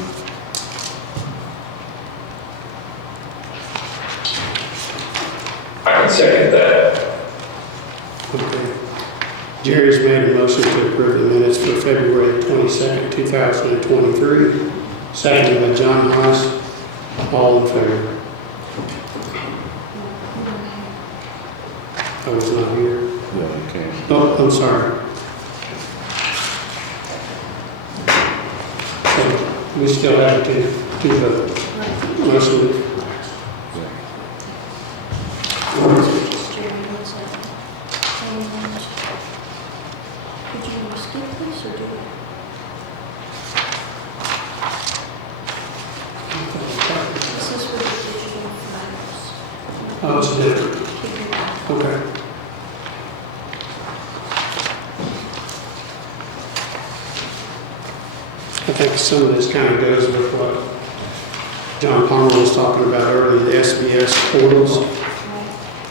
I can second that. Okay. Jerry's made a motion to approve the minutes for February 22nd, 2023. Seconded by John Haas. All in favor? I was not here. Yeah, you can. Oh, I'm sorry. So we still have two votes. Motion. Did you want to skip this or do it? This is for the digital files. Oh, it's different. Okay. I think some of this kind of goes with what John Palmer was talking about earlier, the SBS portals.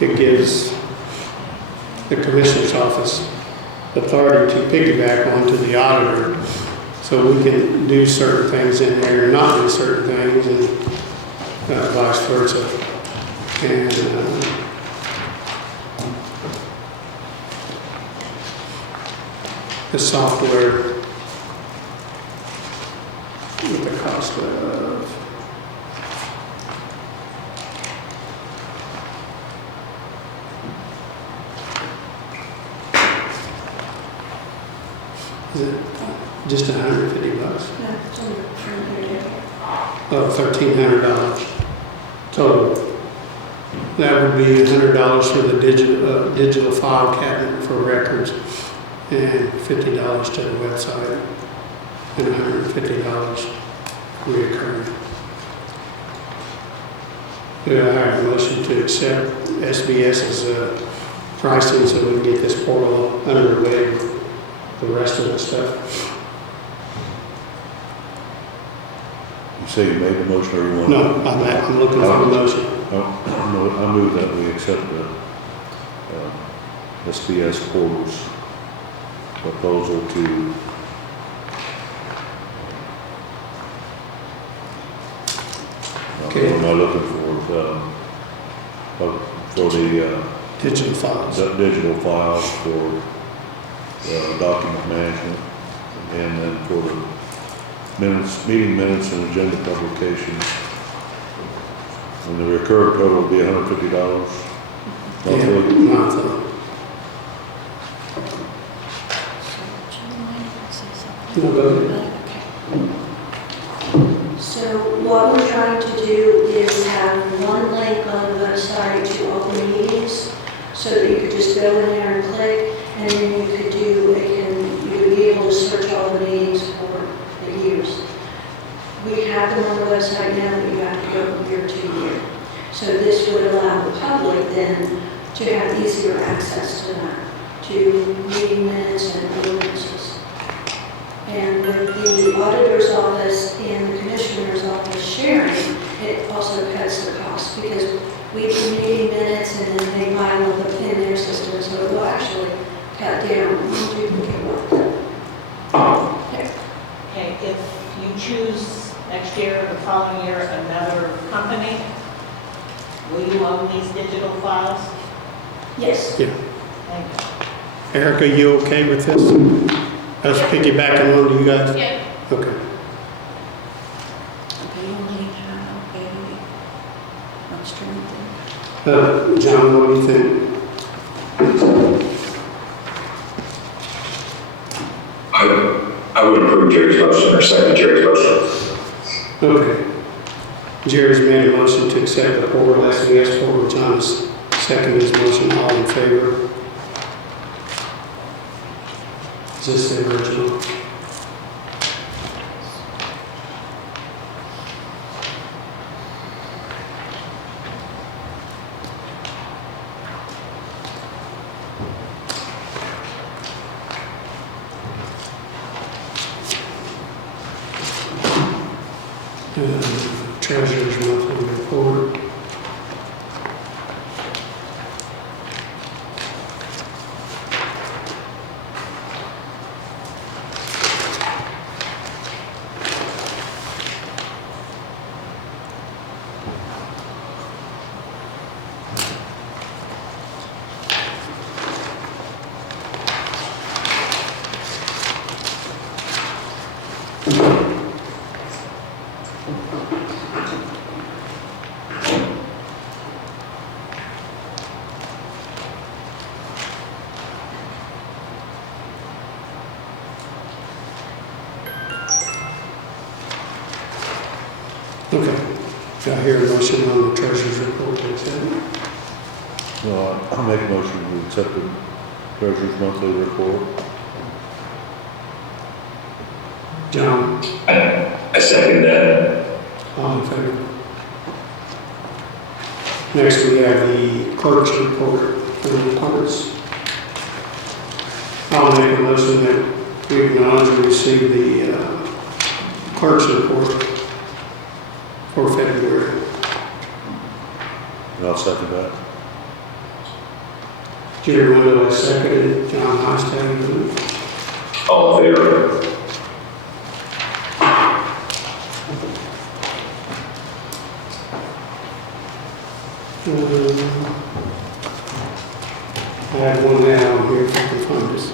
It gives the commissioner's office authority to piggyback onto the auditor, so we can do certain things in there and not do certain things, and vice versa. And the software with the cost of is it just $150? No, it's only Oh, $1,300 total. That would be $100 for the digital file cabinet for records, and $50 to the website, and $150 reoccurring. Do I have a motion to accept SBS's pricing so we can get this portal underway with the rest of the stuff? You say you made the motion or you want? No, I'm looking for a motion. I move that we accept the SBS Porter's proposal to Okay. what am I looking for the Digital files. digital files for document management, and then for the minutes, meeting minutes and agenda publications. And the recurring total will be $150 monthly. Monthly. No, go ahead. So what we're trying to do is have one link on the website to open meetings, so that you could just go in there and click, and then you could do, you would be able to search all the meetings for the years. We have them on the website now, but you have to go year to year. So this would allow the public then to have easier access to that, to meeting minutes and ordinances. And with the auditor's office and the commissioner's office sharing, it also cuts the cost, because we do meeting minutes and then they pile them in their system, so it will actually cut down on duplicate work. Okay, if you choose next year or the following year another company, will you own these digital files? Yes. Yeah. Thank you. Erica, you okay with this? Us piggybacking on to you guys? Yeah. Okay. Okay, you only have a upstream thing. John, what do you think? I would approve Jerry's motion, or second Jerry's motion. Okay. Jerry's made a motion to accept the portal, SBS portal. John's seconded his motion. All in favor? Is this the original? Treasurer's monthly report. Okay. Do I hear a motion on the treasurer's report? No, I'll make a motion to accept the treasurer's monthly report. John, I second that. all in favor? Next, we have the clerk's report for the departments. I'll make a motion that we acknowledge and receive the clerk's report for February. And I'll second that. Jerry Wendell has seconded, John Hostag. All in favor? I have one now here if I can find this.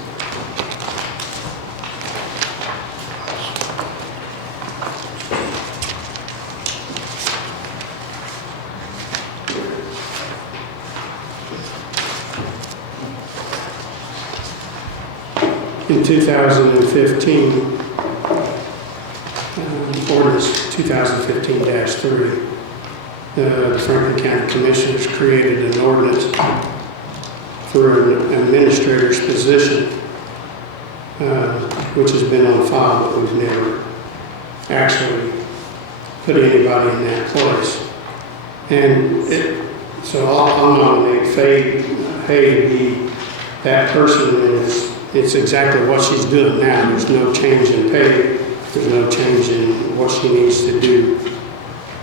In 2015, ordinance 2015-3, the Franklin County Commissioners created an ordinance for an administrator's position, which has been on file, but we've never actually put anybody in that place. So I'll nominate Hay to be that person, and it's exactly what she's doing now. There's no change in pay, there's no change in what she needs to do.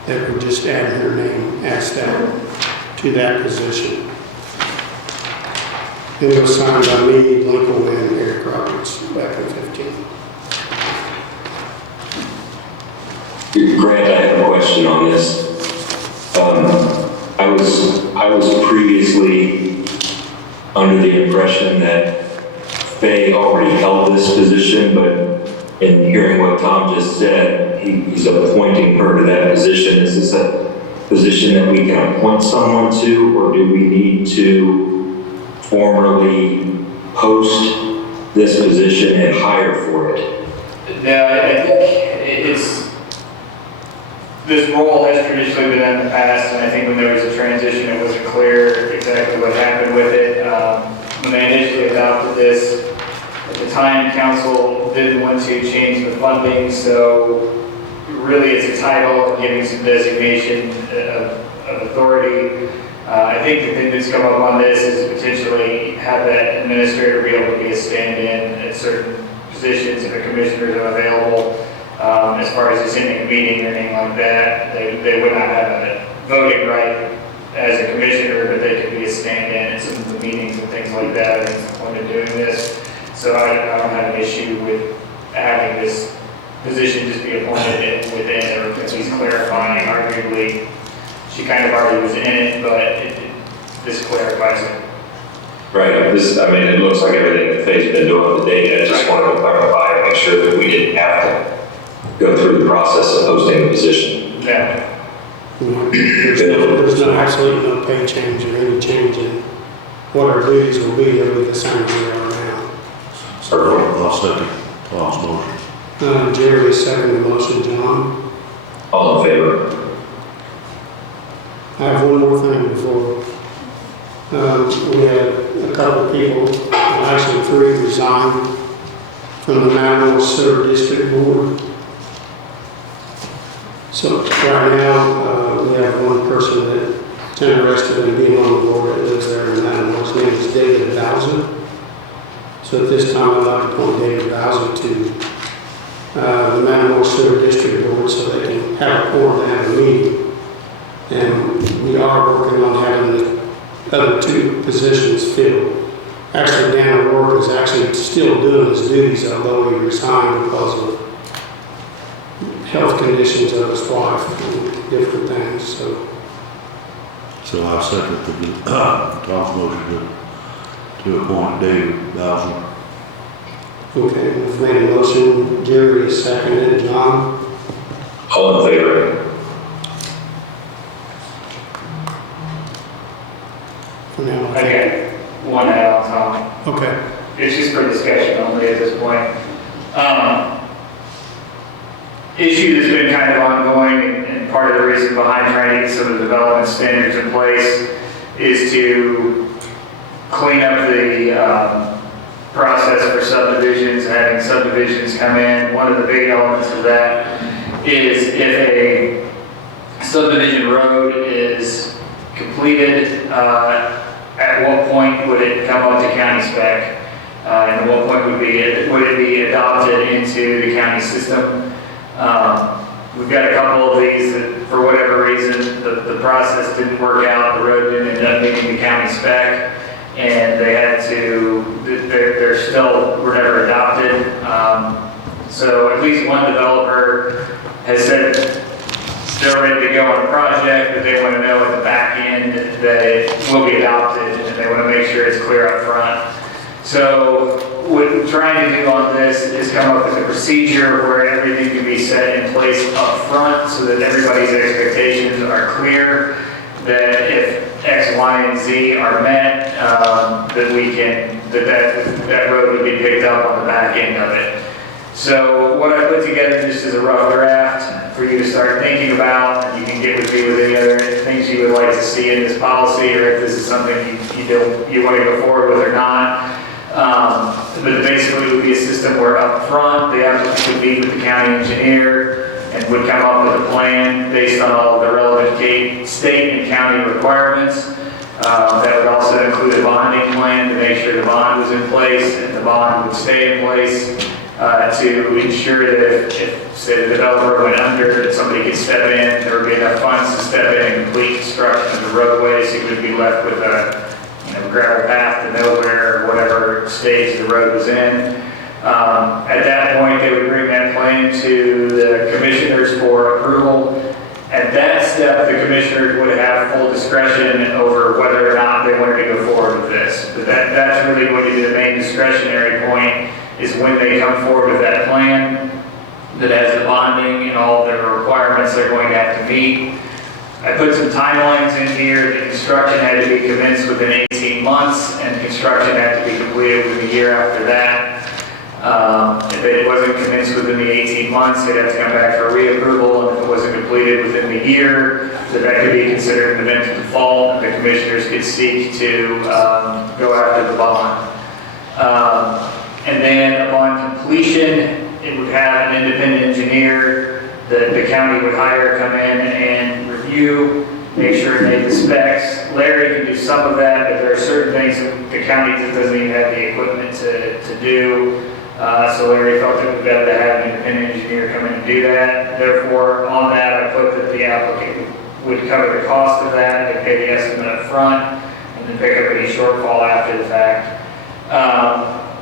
That would just add her name as that to that position. And it was signed by me, Lincoln, and Eric Roberts back in 15. Grant, I have a question on this. I was previously under the impression that Faye already held this position, but in hearing what Tom just said, he's appointing her to that position. Is this a position that we can appoint someone to, or do we need to formally post this position and hire for it? No, I think this role has traditionally been in the past, and I think when there was a transition, it wasn't clear exactly what happened with it. When they initially adopted this, at the time, council didn't want to change the funding, so really it's a title giving some designation of authority. I think the thing that's come up on this is potentially have that administrator be able to be a stand-in at certain positions if a commissioner is unavailable. As far as attending a meeting or anything like that, they would not have a voting right as a commissioner, but they could be a stand-in at some of the meetings and things like that. That's the point of doing this. So I don't have an issue with having this position just be appointed within, or at least clarifying. Arguably, she kind of already was in it, but this clarifies it. Right, it looks like everything that Faye's been doing to date. I just wanted to clarify and make sure that we didn't have to go through the process of posting the position. Yeah. There's absolutely no pay change or any change in what our duties will be. They'll be the same as they are now. I'll second Tom's motion. Jerry seconded the motion. John? All in favor? I have one more thing before. We had a couple of people, actually 3, resign from the Mount Sewer District Board. So right now, we have one person that's interested in being on the board that lives there in Mount. His name is David Bowser. So at this time, I'd like to appoint David Bowser to the Mount Sewer District Board so they can have a quorum to have a meeting. And we are working on having the other 2 positions filled. Actually, Dan O'Rourke is actually still doing his duties, although he resigned because of health conditions of his wife and different things. So I second Tom's motion to appoint David Bowser. Okay, we've made a motion. Jerry is seconded. John? All in favor? For now. Okay, one add on, Tom. Okay. It's just for discussion only at this point. Issue that's been kind of ongoing, and part of the reason behind trying to get some of the development standards in place is to clean up the process for subdivisions, having subdivisions come in. One of the big elements of that is if a subdivision road is completed, at what point would it come up to county spec? And at what point would it be adopted into the county system? We've got a couple of these that, for whatever reason, the process didn't work out. The road didn't end up meeting the county spec, and they had to. They're still were never adopted. So at least one developer has said they're ready to go on a project, but they want to know at the back end that it will be adopted, and they want to make sure it's clear up front. So what we're trying to do on this is come up with a procedure where everything can be set in place up front so that everybody's expectations are clear, that if X, Y, and Z are met, that road would be picked up on the back end of it. So what I put together just as a rough draft for you to start thinking about, and you can get with me with any other things you would like to see in this policy, or if this is something you want to go forward with or not. But basically it would be a system where up front, the applicant would meet with the county engineer and would come up with a plan based on all the relevant state and county requirements. That would also include a bonding plan to make sure the bond was in place and the bond would stay in place to ensure that if, say, the developer went under, that somebody could step in, there would be enough funds to step in and complete construction of the roadway, so you would be left with a gravel path to nowhere, or whatever stage the road was in. At that point, they would bring that plan to the commissioners for approval. At that step, the commissioners would have full discretion over whether or not they wanted to go forward with this. But that's really going to be the main discretionary point, is when they come forward with that plan that has the bonding and all the requirements they're going to have to meet. I put some timelines in here. The construction had to be commenced within 18 months, and construction had to be completed within a year after that. If it wasn't commenced within the 18 months, they'd have to come back for reapproval, and if it wasn't completed within the year, that could be considered an event of default, and the commissioners could seek to go after the bond. And then upon completion, it would have an independent engineer that the county would hire come in and review, make sure it made the specs. Larry can do some of that, but there are certain things that the county just doesn't even have the equipment to do. So Larry felt it would be better to have an independent engineer come in and do that. Therefore, on that, I put that the applicant would cover the cost of that, they pay the estimate up front, and then pick up any shortfall after the fact.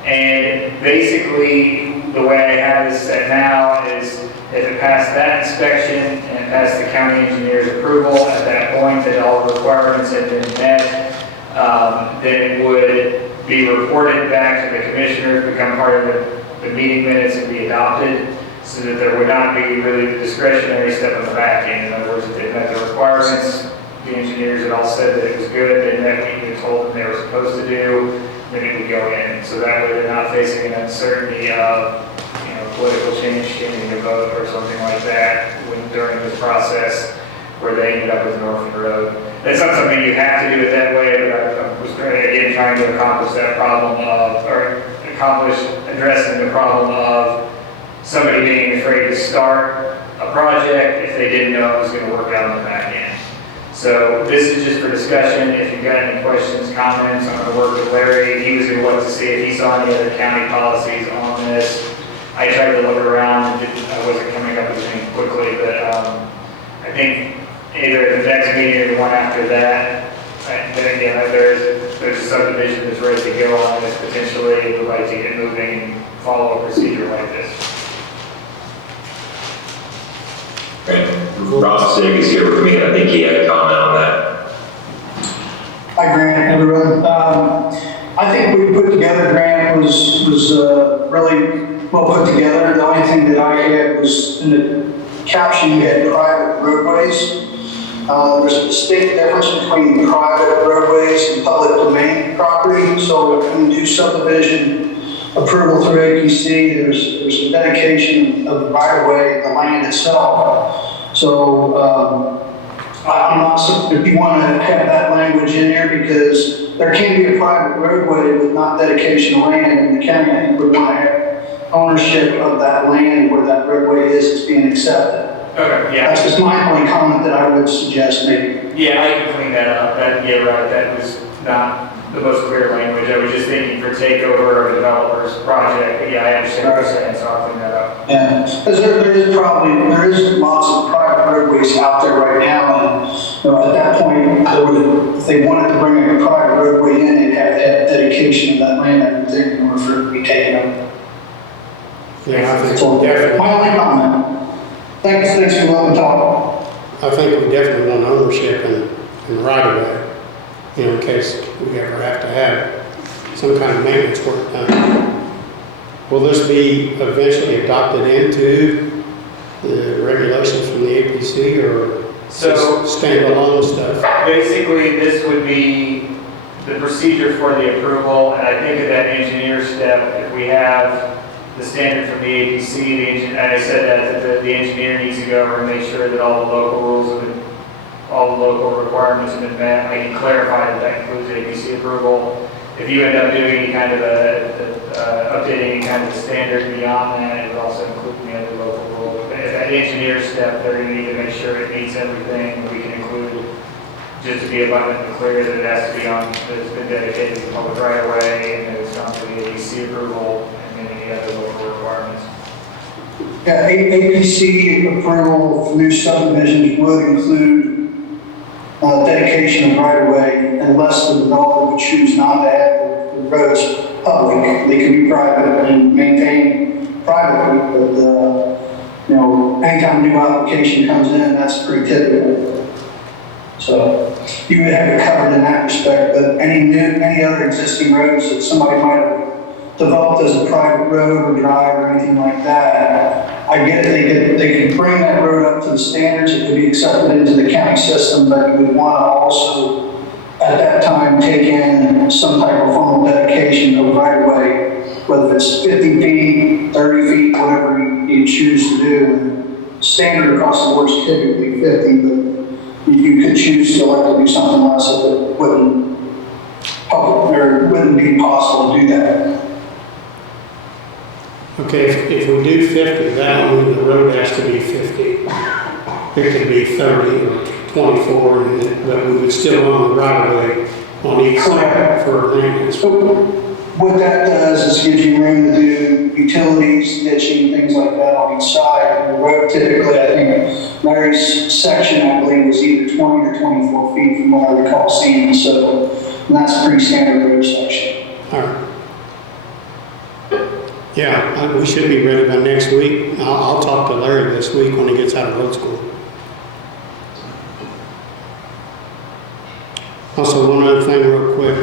And basically, the way I have this set now is if it passed that inspection and it passed the county engineer's approval at that point that all the requirements had been met, then it would be reported back to the commissioners, become part of the meeting minutes, and be adopted, so that there would not be really the discretionary step on the back end. In other words, if they met the requirements, the engineers had all said that it was good, they met what you told them they were supposed to do, then it would go in. So that way they're not facing an uncertainty of political change, changing a vote or something like that during this process where they ended up with an orphan road. That's not something you have to do it that way, but I was again trying to accomplish that problem addressing the problem of somebody being afraid to start a project if they didn't know it was going to work out on the back end. So this is just for discussion. If you've got any questions, comments, I'm going to work with Larry. He was going to look to see if he saw any other county policies on this. I tried to look around and I wasn't coming up with anything quickly, but I think either at the next meeting or the one after that, then again, there's a subdivision that's ready to go on this potentially, and would like to get moving and follow a procedure like this. Ross Sig is here with me, I think he had a comment on that. Hi, Grant, everyone. I think what we put together, Grant, was really well put together. The only thing that I had was in the caption, you had private roadways. There's a distinct difference between private roadways and public domain property. So when you do subdivision approval through APC, there's a dedication of the right-of-way, the land itself. So I'm not, if you want to have that language in there, because there can be a private roadway with not dedication of land, and the county would want to have ownership of that land where that roadway is being accepted. Okay, yeah. That's just my only comment that I would suggest maybe. Yeah, I can clean that up. Yeah, right, that was not the most clear language. I was just thinking for takeover of a developer's project. But yeah, I understand what you're saying, so I'll clean that up. Yeah, because there is lots of private roadways out there right now, and at that point, if they wanted to bring a private roadway in, they'd have that dedication of that land, I think, in order for it to be taken up. Yeah, I think So, definitely. my only comment. Thanks for letting me talk. I think we definitely want ownership and right of way, in case we ever have to have some kind of maintenance work done. Will this be eventually adopted into the regulations from the APC, or So standalone stuff? basically, this would be the procedure for the approval, and I think at that engineer step, if we have the standard from the APC, and I said that the engineer needs to go over and make sure that all the local rules have been, all the local requirements have been met. I can clarify that includes APC approval. If you end up doing any kind of updating any kind of standard beyond that, it would also include the other local rules. If it that engineer step, they're gonna need to make sure it meets everything we can include, just to be abundantly clear that it has to be on, that it's been dedicated to public right of way, and that it's gone through the AEC approval, and then any other local requirements. Yeah, APC approval for new subdivisions would include dedication of right-of-way unless the developer would choose not to have the roads public. They can be private and maintained privately, but, anytime a new application comes in, that's pretty typical. So you would have it covered in that respect, but any other existing roads that somebody might have developed as a private road or drive or anything like that, I get it, they could bring that road up to the standards, it could be accepted into the county system, but you would want to also, at that time, take in some type of formal dedication of right-of-way, whether it's 50 feet, 30 feet, whatever you choose to do. Standard across the board is typically 50, but you could choose to elect to do something less if it wouldn't be possible to do that. Okay, if we do 50, that would mean the road has to be 50. It could be 30 or 24, but we would still own the right of way on each side for maintenance. What that does is gives you room to do utilities, ditching, things like that on each side. The road typically, I think, Larry's section, I believe, was either 20 or 24 feet from what I recall seeing, so that's a pretty standard road section. All right. Yeah, we should be ready by next week. I'll talk to Larry this week when he gets out of road school. Also, one other thing real quick.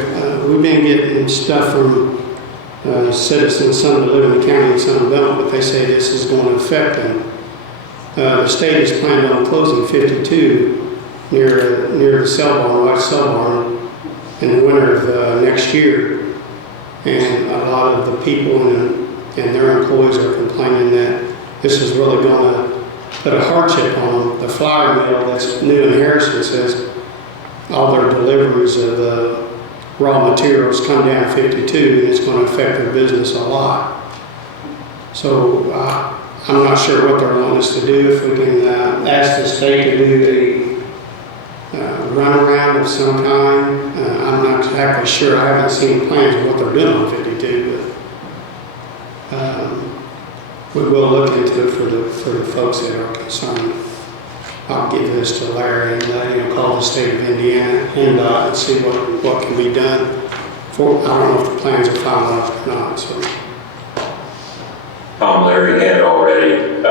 We've been getting stuff from citizens, some that live in the county and some don't, but they say this is going to affect them. The state is planning on closing 52 near the cell barn, White Cell Barn, in the winter of next year. And a lot of the people and their employees are complaining that this is really going to put a hardship on them. The flour mill that's new in Harrison says all their deliveries of raw materials come down 52, and it's going to affect their business a lot. So I'm not sure what they're wanting us to do. If we can ask the state to do a runaround of some kind. I'm not exactly sure. I haven't seen plans of what they're doing on 52, but we will look into it for the folks that are concerned. I'll give this to Larry and call the state of Indiana and see what can be done. I don't know if the plans are finalized or not. So. Larry had already, and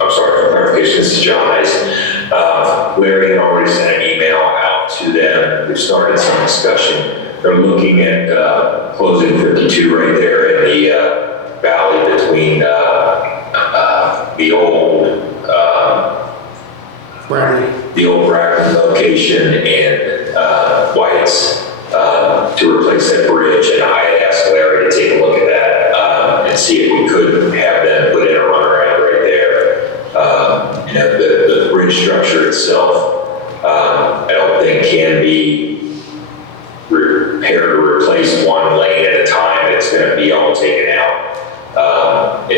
I'm sorry for clarification, this is John Heiss. Larry had already sent an email out to them. We've started some discussion. They're looking at closing 52 right there in the valley between the old Bracken location and White's to replace that bridge. And I had asked Larry to take a look at that and see if we could have them put in a runaround right there. The bridge structure itself, I don't think can be repaired or replaced one lane at a time. It's going to be all taken out.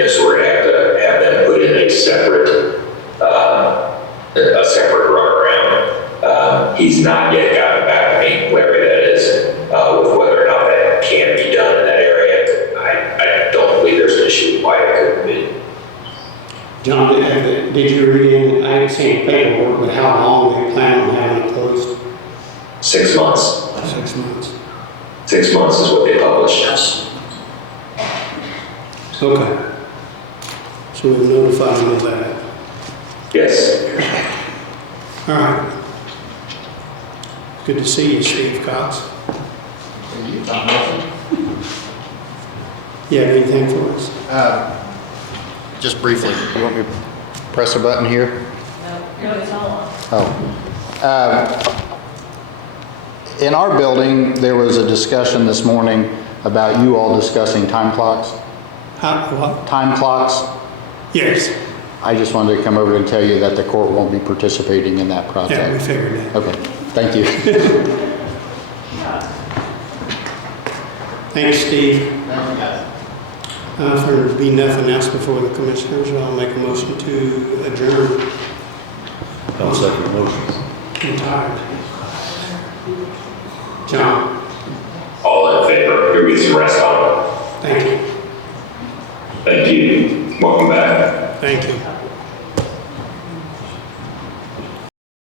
So we're going to have them put in a separate runaround. He's not yet gotten back to me, Larry, that is, with whether or not that can be done in that area. I don't believe there's an issue why it couldn't be. John, did you read in, I haven't seen paperwork, but how long they plan on having it closed? 6 months. 6 months. 6 months is what they published. Okay. So we'll notify them of that. Yes. All right. Good to see you, Steve Cox. You have anything for us? Just briefly, you want me to press a button here? No, it's all on. Oh. In our building, there was a discussion this morning about you all discussing time clocks. What? Time clocks. Yes. I just wanted to come over and tell you that the court won't be participating in that project. Yeah, we figured that. Okay, thank you. Thanks, Steve. If there be nothing else before the commissioners, I'll make a motion to adjourn. I'll second the motion. I'm tired. John, All in favor, here gets some rest on. thank you. Thank you. Welcome back. Thank you.